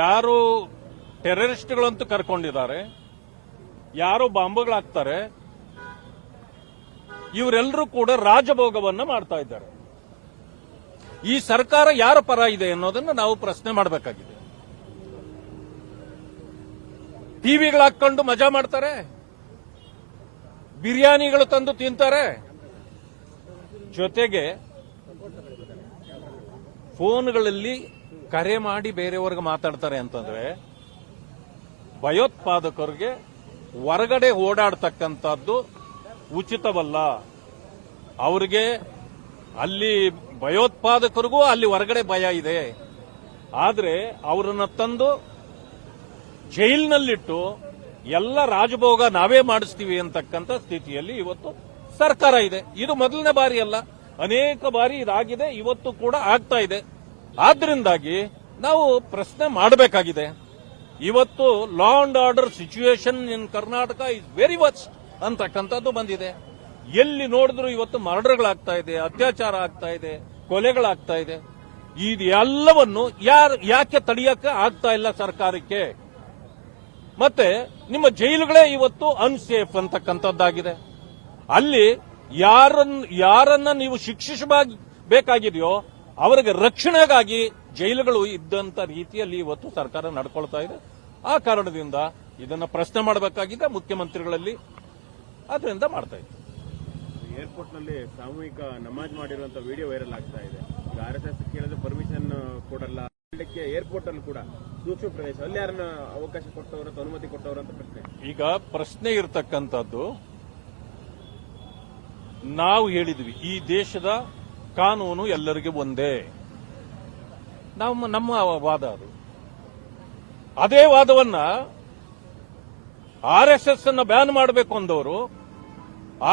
ಯಾರು ಟೆರರಿಸ್ಟ್ಗಳಂತೂ ಕರ್ಕೊಂಡಿದ್ದಾರೆ, ಯಾರು ಬಾಂಬ್ಗಳಾಗ್ತಾರೆ, ಇವರೆಲ್ಲರೂ ಕೂಡ ರಾಜಭೋಗವನ್ನ ಮಾಡ್ತಾ ಇದ್ದಾರೆ. ಈ ಸರ್ಕಾರ ಯಾರ ಪರ ಇದೆ ಅನ್ನೋದನ್ನ ನಾವು ಪ್ರಶ್ನೆ ಮಾಡಬೇಕಾಗಿದೆ. ಟಿವಿಗಳು ಹಾಕೊಂಡು ಮಜಾ ಮಾಡ್ತಾರೆ, ಬಿರಿಯಾನಿಗಳು ತಂದು ತಿಂತಾರೆ, ಜೊತೆಗೆ ಫೋನ್ಗಳಲ್ಲಿ ಕರೆ ಮಾಡಿ ಬೇರೆಯವ್ರಿಗೆ ಮಾತಾಡ್ತಾರೆ ಅಂತಂದ್ರೆ ಭಯೋತ್ಪಾದಕರಿಗೆ ಹೊರಗಡೆ ಓಡಾಡ್ತಕ್ಕಂಥದ್ದು ಉಚಿತವಲ್ಲ. ಅವರಿಗೆ ಅಲ್ಲಿ ಭಯೋತ್ಪಾದಕರಿಗೂ ಅಲ್ಲಿ ಹೊರಗಡೆ ಭಯ ಇದೆ. ಆದ್ರೆ ಅವರನ್ನ ತಂದು ಜೈಲಿನಲ್ಲಿಟ್ಟು ಎಲ್ಲ ರಾಜಭೋಗ ನಾವೇ ಮಾಡಿಸ್ತೀವಿ ಅಂತಕ್ಕಂಥ ಸ್ಥಿತಿಯಲ್ಲಿ ಇವತ್ತು ಸರ್ಕಾರ ಇದೆ. ಇದು ಮೊದಲನೇ ಬಾರಿ ಅಲ್ಲ, ಅನೇಕ ಬಾರಿ ಇದಾಗಿದೆ, ಇವತ್ತು ಕೂಡ ಆಗ್ತಾ ಇದೆ. ಆದ್ರಿಂದಾಗಿ ನಾವು ಪ್ರಶ್ನೆ ಮಾಡಬೇಕಾಗಿದೆ. ಇವತ್ತು law and order situation in Karnataka is very worst ಅಂತಕ್ಕಂಥದ್ದು ಬಂದಿದೆ. ಎಲ್ಲಿ ನೋಡಿದ್ರು ಇವತ್ತು ಮರ್ಡರ್ಗಳಾಗ್ತಾ ಇದೆ, ಅತ್ಯಾಚಾರ ಆಗ್ತಾ ಇದೆ, ಕೊಲೆಗಳಾಗ್ತಾ ಇದೆ. ಇದೆಲ್ಲವನ್ನು ಯಾಕೆ ತಡೆಯಕ್ಕೆ ಆಗ್ತಾ ಇಲ್ಲ ಸರ್ಕಾರಕ್ಕೆ? ಮತ್ತೆ ನಿಮ್ಮ ಜೈಲುಗಳೇ ಇವತ್ತು ಅನ್ಸೇಫ್ ಅಂತಕ್ಕಂಥದ್ದಾಗಿದೆ. ಅಲ್ಲಿ ಯಾರನ್ನ ನೀವು ಶಿಕ್ಷಿಸಬೇಕಾಗಿದೆಯೋ ಅವರಿಗೆ ರಕ್ಷಣೆಗಾಗಿ ಜೈಲುಗಳು ಇದ್ದಂತ ರೀತಿಯಲ್ಲಿ ಇವತ್ತು ಸರ್ಕಾರ ನಡ್ಕೊಳ್ತಾ ಇದೆ. ಆ ಕಾರಣದಿಂದ ಇದನ್ನ ಪ್ರಶ್ನೆ ಮಾಡಬೇಕಾಗಿದೆ ಮುಖ್ಯಮಂತ್ರಿಗಳಲ್ಲಿ. ಆದ್ರಿಂದ ಮಾಡ್ತಾ ಇದ್ದಾರೆ. ಏರ್ಪೋರ್ಟ್ ನಲ್ಲಿ ಸಾಮೂಹಿಕ ನಮಾಜ್ ಮಾಡಿರುವಂತಹ ವಿಡಿಯೋ ವೈರಲ್ ಆಗ್ತಾ ಇದೆ. ಈಗ RSS ಕೇಳಿದ್ರೆ ಪರ್ಮಿಷನ್ ಕೊಡಲ್ಲ. ಏರ್ಪೋರ್ಟ್ ಅಲ್ಲಿ ಕೂಡ ಸೂಕ್ಷ್ಮ ಪ್ರದೇಶ, ಅಲ್ಲಿ ಯಾರನ್ನ ಅವಕಾಶ ಕೊಟ್ಟವರು ಅಥವಾ ಅನುಮತಿ ಕೊಟ್ಟವರು ಅಂತ ಪ್ರಶ್ನೆ. ಈಗ ಪ್ರಶ್ನೆ ಇರತಕ್ಕಂಥದ್ದು, ನಾವು ಹೇಳಿದ್ವಿ ಈ ದೇಶದ ಕಾನೂನು ಎಲ್ಲರಿಗೂ ಒಂದೇ. ನಮ್ಮ ವಾದ ಅದು. ಅದೇ ವಾದವನ್ನ RSS ಅನ್ನ ಬ್ಯಾನ್ ಮಾಡಬೇಕು ಅಂದವರು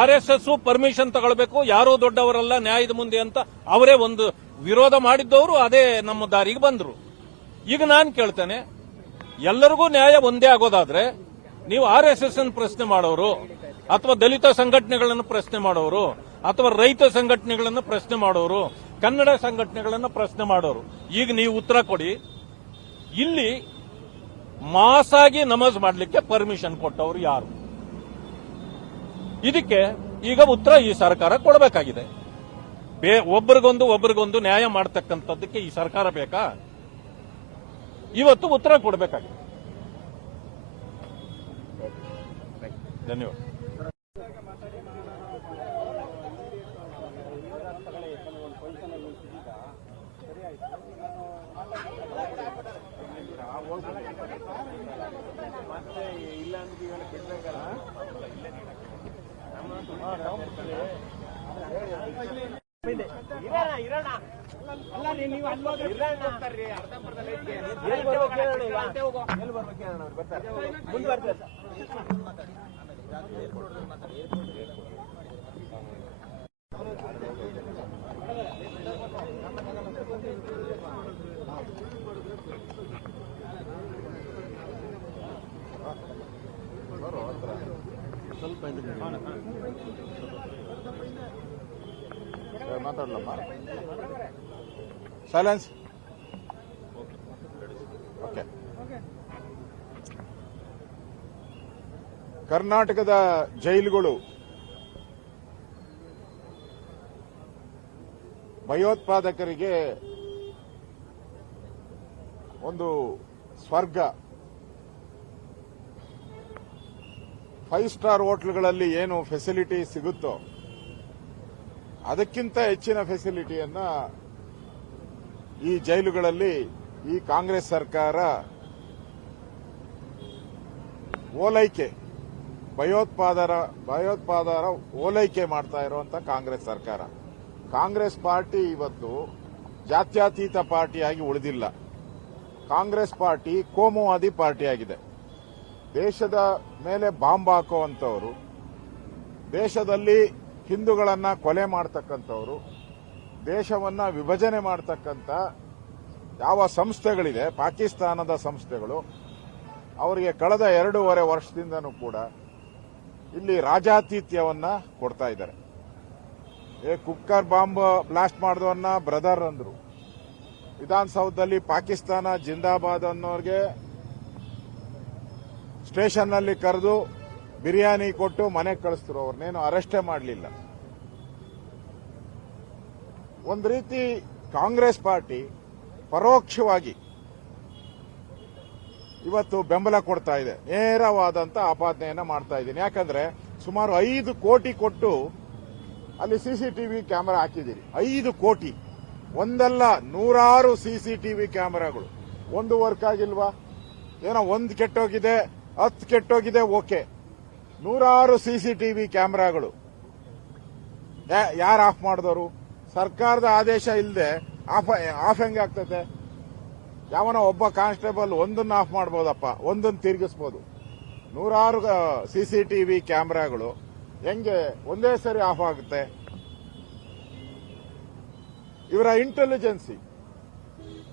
RSS ಪರ್ಮಿಷನ್ ತಗೊಳ್ಬೇಕು, ಯಾರೋ ದೊಡ್ಡವರಲ್ಲ ನ್ಯಾಯದ ಮುಂದೆ ಅಂತ ಅವರೇ ಒಂದು ವಿರೋಧ ಮಾಡಿದ್ದವರು ಅದೇ ನಮ್ಮ ದಾರಿಗೆ ಬಂದ್ರು. ಈಗ ನಾನು ಕೇಳ್ತೇನೆ, ಎಲ್ಲರಿಗೂ ನ್ಯಾಯ ಒಂದೇ ಆಗೋದಾದ್ರೆ ನೀವು RSS ಅನ್ನು ಪ್ರಶ್ನೆ ಮಾಡೋರು, ಅಥವಾ ದಲಿತ ಸಂಘಟನೆಗಳನ್ನು ಪ್ರಶ್ನೆ ಮಾಡೋರು, ಅಥವಾ ರೈತ ಸಂಘಟನೆಗಳನ್ನು ಪ್ರಶ್ನೆ ಮಾಡೋರು, ಕನ್ನಡ ಸಂಘಟನೆಗಳನ್ನು ಪ್ರಶ್ನೆ ಮಾಡೋರು, ಈಗ ನೀವು ಉತ್ತರ ಕೊಡಿ. ಇಲ್ಲಿ ಮಾಸಾಗಿ ನಮಾಜ್ ಮಾಡಲಿಕ್ಕೆ ಪರ್ಮಿಷನ್ ಕೊಟ್ಟವರು ಯಾರು? ಇದಕ್ಕೆ ಈಗ ಉತ್ತರ ಈ ಸರ್ಕಾರ ಕೊಡಬೇಕಾಗಿದೆ. ಒಬ್ಬರಿಗೊಂದು ನ್ಯಾಯ ಮಾಡತಕ್ಕಂಥದ್ದಕ್ಕೆ ಈ ಸರ್ಕಾರ ಬೇಕಾ? ಇವತ್ತು ಉತ್ತರ ಕೊಡಬೇಕಾಗಿದೆ. ಧನ್ಯವಾದ. ಮಾತಾಡಲಮ್ಮ. ಸೈಲೆನ್ಸ್. ಓಕೆ. ಕರ್ನಾಟಕದ ಜೈಲುಗಳು ಭಯೋತ್ಪಾದಕರಿಗೆ ಒಂದು ಸ್ವರ್ಗ. 5 ಸ್ಟಾರ್ ಹೋಟೆಲ್ಗಳಲ್ಲಿ ಏನು ಫೆಸಿಲಿಟಿ ಸಿಗುತ್ತೋ ಅದಕ್ಕಿಂತ ಹೆಚ್ಚಿನ ಫೆಸಿಲಿಟಿಯನ್ನ ಈ ಜೈಲುಗಳಲ್ಲಿ ಈ ಕಾಂಗ್ರೆಸ್ ಸರ್ಕಾರ ಓಲೈಕೆ, ಭಯೋತ್ಪಾದರ ಓಲೈಕೆ ಮಾಡ್ತಾ ಇರುವಂತ ಕಾಂಗ್ರೆಸ್ ಸರ್ಕಾರ. ಕಾಂಗ್ರೆಸ್ ಪಾರ್ಟಿ ಇವತ್ತು ಜಾತ್ಯತೀತ ಪಾರ್ಟಿಯಾಗಿ ಉಳಿದಿಲ್ಲ. ಕಾಂಗ್ರೆಸ್ ಪಾರ್ಟಿ ಕೋಮುವಾದಿ ಪಾರ್ಟಿಯಾಗಿದೆ. ದೇಶದ ಮೇಲೆ ಬಾಂಬ್ ಹಾಕುವಂತವರು, ದೇಶದಲ್ಲಿ ಹಿಂದೂಗಳನ್ನ ಕೊಲೆ ಮಾಡತಕ್ಕಂಥವರು, ದೇಶವನ್ನ ವಿಭಜನೆ ಮಾಡತಕ್ಕಂಥ ಯಾವ ಸಂಸ್ಥೆಗಳಿದೆ, ಪಾಕಿಸ್ತಾನದ ಸಂಸ್ಥೆಗಳು, ಅವರಿಗೆ ಕಳೆದ 2.5 ವರ್ಷದಿಂದನೂ ಕೂಡ ಇಲ್ಲಿ ರಾಜಾತಿಥ್ಯವನ್ನ ಕೊಡ್ತಾ ಇದ್ದಾರೆ. ಕುಕ್ಕರ್ ಬಾಂಬ್ ಬ್ಲಾಸ್ಟ್ ಮಾಡಿದವನ್ನ ಬ್ರದರ್ ಅಂದ್ರು, ವಿಧಾನಸೌಧದಲ್ಲಿ ಪಾಕಿಸ್ತಾನ ಜಿಂದಾಬಾದ್ ಅನ್ನೋರ್ಗೆ ಸ್ಟೇಷನ್ ನಲ್ಲಿ ಕರೆದು ಬಿರಿಯಾನಿ ಕೊಟ್ಟು ಮನೆಗೆ ಕಳಿಸ್ತರು. ಅವ್ರನ್ನೇನು ಅರೆಸ್ಟೇ ಮಾಡಲಿಲ್ಲ. ಒಂದು ರೀತಿ ಕಾಂಗ್ರೆಸ್ ಪಾರ್ಟಿ ಪರೋಕ್ಷವಾಗಿ ಇವತ್ತು ಬೆಂಬಲ ಕೊಡ್ತಾ ಇದೆ. ನೇರವಾದಂತ ಆಪಾದನೆಯನ್ನ ಮಾಡ್ತಾ ಇದ್ದೀನಿ. ಯಾಕಂದ್ರೆ ಸುಮಾರು 5 ಕೋಟಿ ಕೊಟ್ಟು ಅಲ್ಲಿ ಸಿಸಿಟಿವಿ ಕ್ಯಾಮೆರಾ ಹಾಕಿದ್ದೀರಿ. 5 ಕೋಟಿ, ಒಂದಲ್ಲ ನೂರಾರು ಸಿಸಿಟಿವಿ ಕ್ಯಾಮೆರಾಗಳು. ಒಂದು ವರ್ಕ್ ಆಗಿಲ್ವಾ? ಏನೋ ಒಂದು ಕೆಟ್ಟೋಗಿದೆ, 10 ಕೆಟ್ಟೋಗಿದೆ, ಓಕೆ. ನೂರಾರು ಸಿಸಿಟಿವಿ ಕ್ಯಾಮೆರಾಗಳು ಯಾರು ಆಫ್ ಮಾಡಿದವರು? ಸರ್ಕಾರದ ಆದೇಶ ಇಲ್ಲದೆ ಆಫ್ ಹೆಂಗೆ ಆಗ್ತೈತೆ? ಯಾವನ ಒಬ್ಬ ಕಾನ್ಸ್ಟೇಬಲ್ ಒಂದನ್ನು ಆಫ್ ಮಾಡ್ಬೋದಪ್ಪ, ಒಂದನ್ನು ತಿರುಗಿಸ್ಬೋದು. ನೂರಾರು ಸಿಸಿಟಿವಿ ಕ್ಯಾಮೆರಾಗಳು ಹೆಂಗೆ ಒಂದೇ ಸರಿ ಆಫ್ ಆಗುತ್ತೆ? ಇವರ ಇಂಟೆಲಿಜೆನ್ಸಿ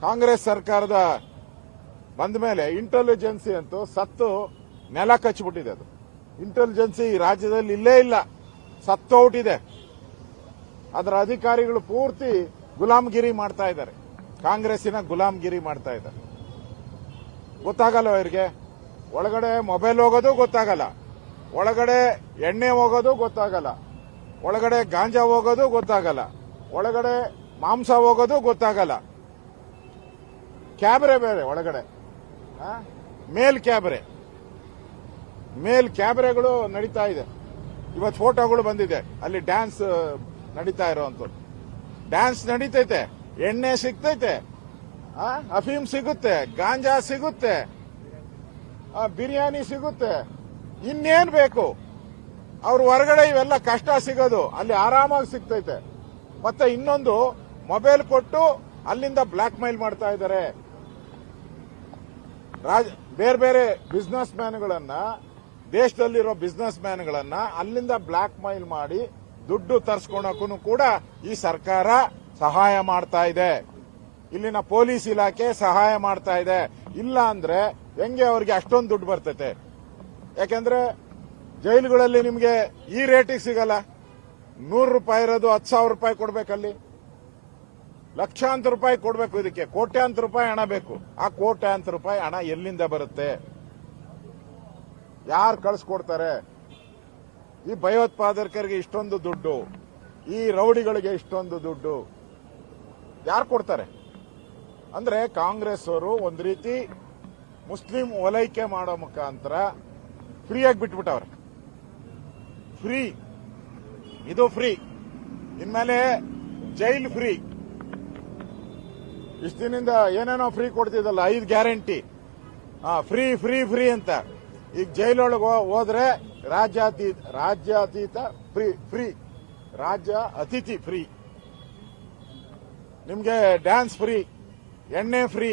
ಕಾಂಗ್ರೆಸ್ ಸರ್ಕಾರದ ಬಂದ ಮೇಲೆ ಇಂಟೆಲಿಜೆನ್ಸಿ ಅಂತೂ ಸತ್ತು ನೆಲ ಕಚ್ಚಿಬಿಟ್ಟಿದೆ. ಅದು ಇಂಟೆಲಿಜೆನ್ಸಿ ಈ ರಾಜ್ಯದಲ್ಲಿ ಇಲ್ಲೇ ಇಲ್ಲ, ಸತ್ತೋಟಿದೆ. ಅದರ ಅಧಿಕಾರಿಗಳು ಪೂರ್ತಿ ಗುಲಾಮಗಿರಿ ಮಾಡ್ತಾ ಇದ್ದಾರೆ, ಕಾಂಗ್ರೆಸ್ಸಿನ ಗುಲಾಮಗಿರಿ ಮಾಡ್ತಾ ಇದ್ದಾರೆ. ಗೊತ್ತಾಗಲ್ಲ ಇವರಿಗೆ. ಒಳಗಡೆ ಮೊಬೈಲ್ ಹೋಗೋದು ಗೊತ್ತಾಗಲ್ಲ, ಒಳಗಡೆ ಎಣ್ಣೆ ಹೋಗೋದು ಗೊತ್ತಾಗಲ್ಲ, ಒಳಗಡೆ ಗಾಂಜಾ ಹೋಗೋದು ಗೊತ್ತಾಗಲ್ಲ, ಒಳಗಡೆ ಮಾಂಸ ಹೋಗೋದು ಗೊತ್ತಾಗಲ್ಲ. ಕ್ಯಾಬ್ರೆ ಬೇರೆ ಒಳಗಡೆ, ಮೇಲ್ ಕ್ಯಾಬ್ರೆಗಳು ನಡೀತಾ ಇದೆ. ಇವತ್ತು ಫೋಟೋಗಳು ಬಂದಿದೆ, ಅಲ್ಲಿ ಡ್ಯಾನ್ಸ್ ನಡೀತಾ ಇರೋವಂಥದ್ದು. ಡ್ಯಾನ್ಸ್ ನಡೀತೈತೆ, ಎಣ್ಣೆ ಸಿಗ್ತೈತೆ, ಅಫೀಮ್ ಸಿಗುತ್ತೆ, ಗಾಂಜಾ ಸಿಗುತ್ತೆ, ಬಿರಿಯಾನಿ ಸಿಗುತ್ತೆ. ಇನ್ನೇನ್ ಬೇಕು? ಅವ್ರ ಹೊರಗಡೆ ಇವೆಲ್ಲ ಕಷ್ಟ ಸಿಗೋದು, ಅಲ್ಲಿ ಆರಾಮಾಗಿ ಸಿಗ್ತೈತೆ. ಮತ್ತೆ ಇನ್ನೊಂದು ಮೊಬೈಲ್ ಕೊಟ್ಟು ಅಲ್ಲಿಂದ ಬ್ಲಾಕ್ ಮೇಲ್ ಮಾಡ್ತಾ ಇದ್ದಾರೆ. ಬೇರೆ ಬೇರೆ ಬಿಸ್ನೆಸ್ ಮ್ಯಾನ್ಗಳನ್ನ, ದೇಶದಲ್ಲಿರೋ ಬಿಸ್ನೆಸ್ ಮ್ಯಾನ್ಗಳನ್ನ ಅಲ್ಲಿಂದ ಬ್ಲಾಕ್ ಮೇಲ್ ಮಾಡಿ ದುಡ್ಡು ತರಿಸ್ಕೊಳಕ್ಕೂ ಕೂಡ ಈ ಸರ್ಕಾರ ಸಹಾಯ ಮಾಡ್ತಾ ಇದೆ. ಇಲ್ಲಿನ ಪೊಲೀಸ್ ಇಲಾಖೆ ಸಹಾಯ ಮಾಡ್ತಾ ಇದೆ. ಇಲ್ಲ ಅಂದ್ರೆ ಹೆಂಗೆ ಅವ್ರಿಗೆ ಅಷ್ಟೊಂದು ದುಡ್ಡು ಬರ್ತೈತೆ? ಯಾಕೆಂದ್ರೆ ಜೈಲುಗಳಲ್ಲಿ ನಿಮಗೆ ಈ ರೇಟಿಗೆ ಸಿಗಲ್ಲ. 100 ರೂಪಾಯಿ ಇರೋದು 10,000 ರೂಪಾಯಿ ಕೊಡ್ಬೇಕಲ್ಲಿ, ಲಕ್ಷಾಂತರ ರೂಪಾಯಿ ಕೊಡ್ಬೇಕು. ಇದಕ್ಕೆ ಕೋಟ್ಯಾಂತರ ರೂಪಾಯಿ ಹಣ ಬೇಕು. ಆ ಕೋಟ್ಯಾಂತರ ರೂಪಾಯಿ ಹಣ ಎಲ್ಲಿಂದ ಬರುತ್ತೆ? ಯಾರು ಕಳಿಸ್ಕೊಡ್ತಾರೆ? ಈ ಭಯೋತ್ಪಾದಕರಿಗೆ ಇಷ್ಟೊಂದು ದುಡ್ಡು, ಈ ರೌಡಿಗಳಿಗೆ ಇಷ್ಟೊಂದು ದುಡ್ಡು ಯಾರು ಕೊಡ್ತಾರೆ? ಅಂದ್ರೆ ಕಾಂಗ್ರೆಸ್ ಅವರು ಒಂದು ರೀತಿ ಮುಸ್ಲಿಂ ಓಲೈಕೆ ಮಾಡೋ ಮುಖಾಂತರ ಫ್ರೀಯಾಗಿ ಬಿಟ್ಬಿಟ್ಟವ್ರೆ. ಇದು ಫ್ರೀ, ಇನ್ಮೇಲೆ ಜೈಲ್ ಫ್ರೀ. ಇಷ್ಟು ದಿನದಿಂದ ಏನೇನೋ ಫ್ರೀ ಕೊಡ್ತಿದ್ದಲ್ಲ, 5 ಗ್ಯಾರಂಟಿ, ಫ್ರೀ ಫ್ರೀ ಫ್ರೀ ಅಂತ. ಈಗ ಜೈಲೊಳಗೆ ಹೋದ್ರೆ ರಾಜ್ಯಾತೀತ ಫ್ರೀ, ರಾಜ್ಯ ಅತಿಥಿ ಫ್ರೀ, ನಿಮ್ಗೆ ಡ್ಯಾನ್ಸ್ ಫ್ರೀ, ಎಣ್ಣೆ ಫ್ರೀ.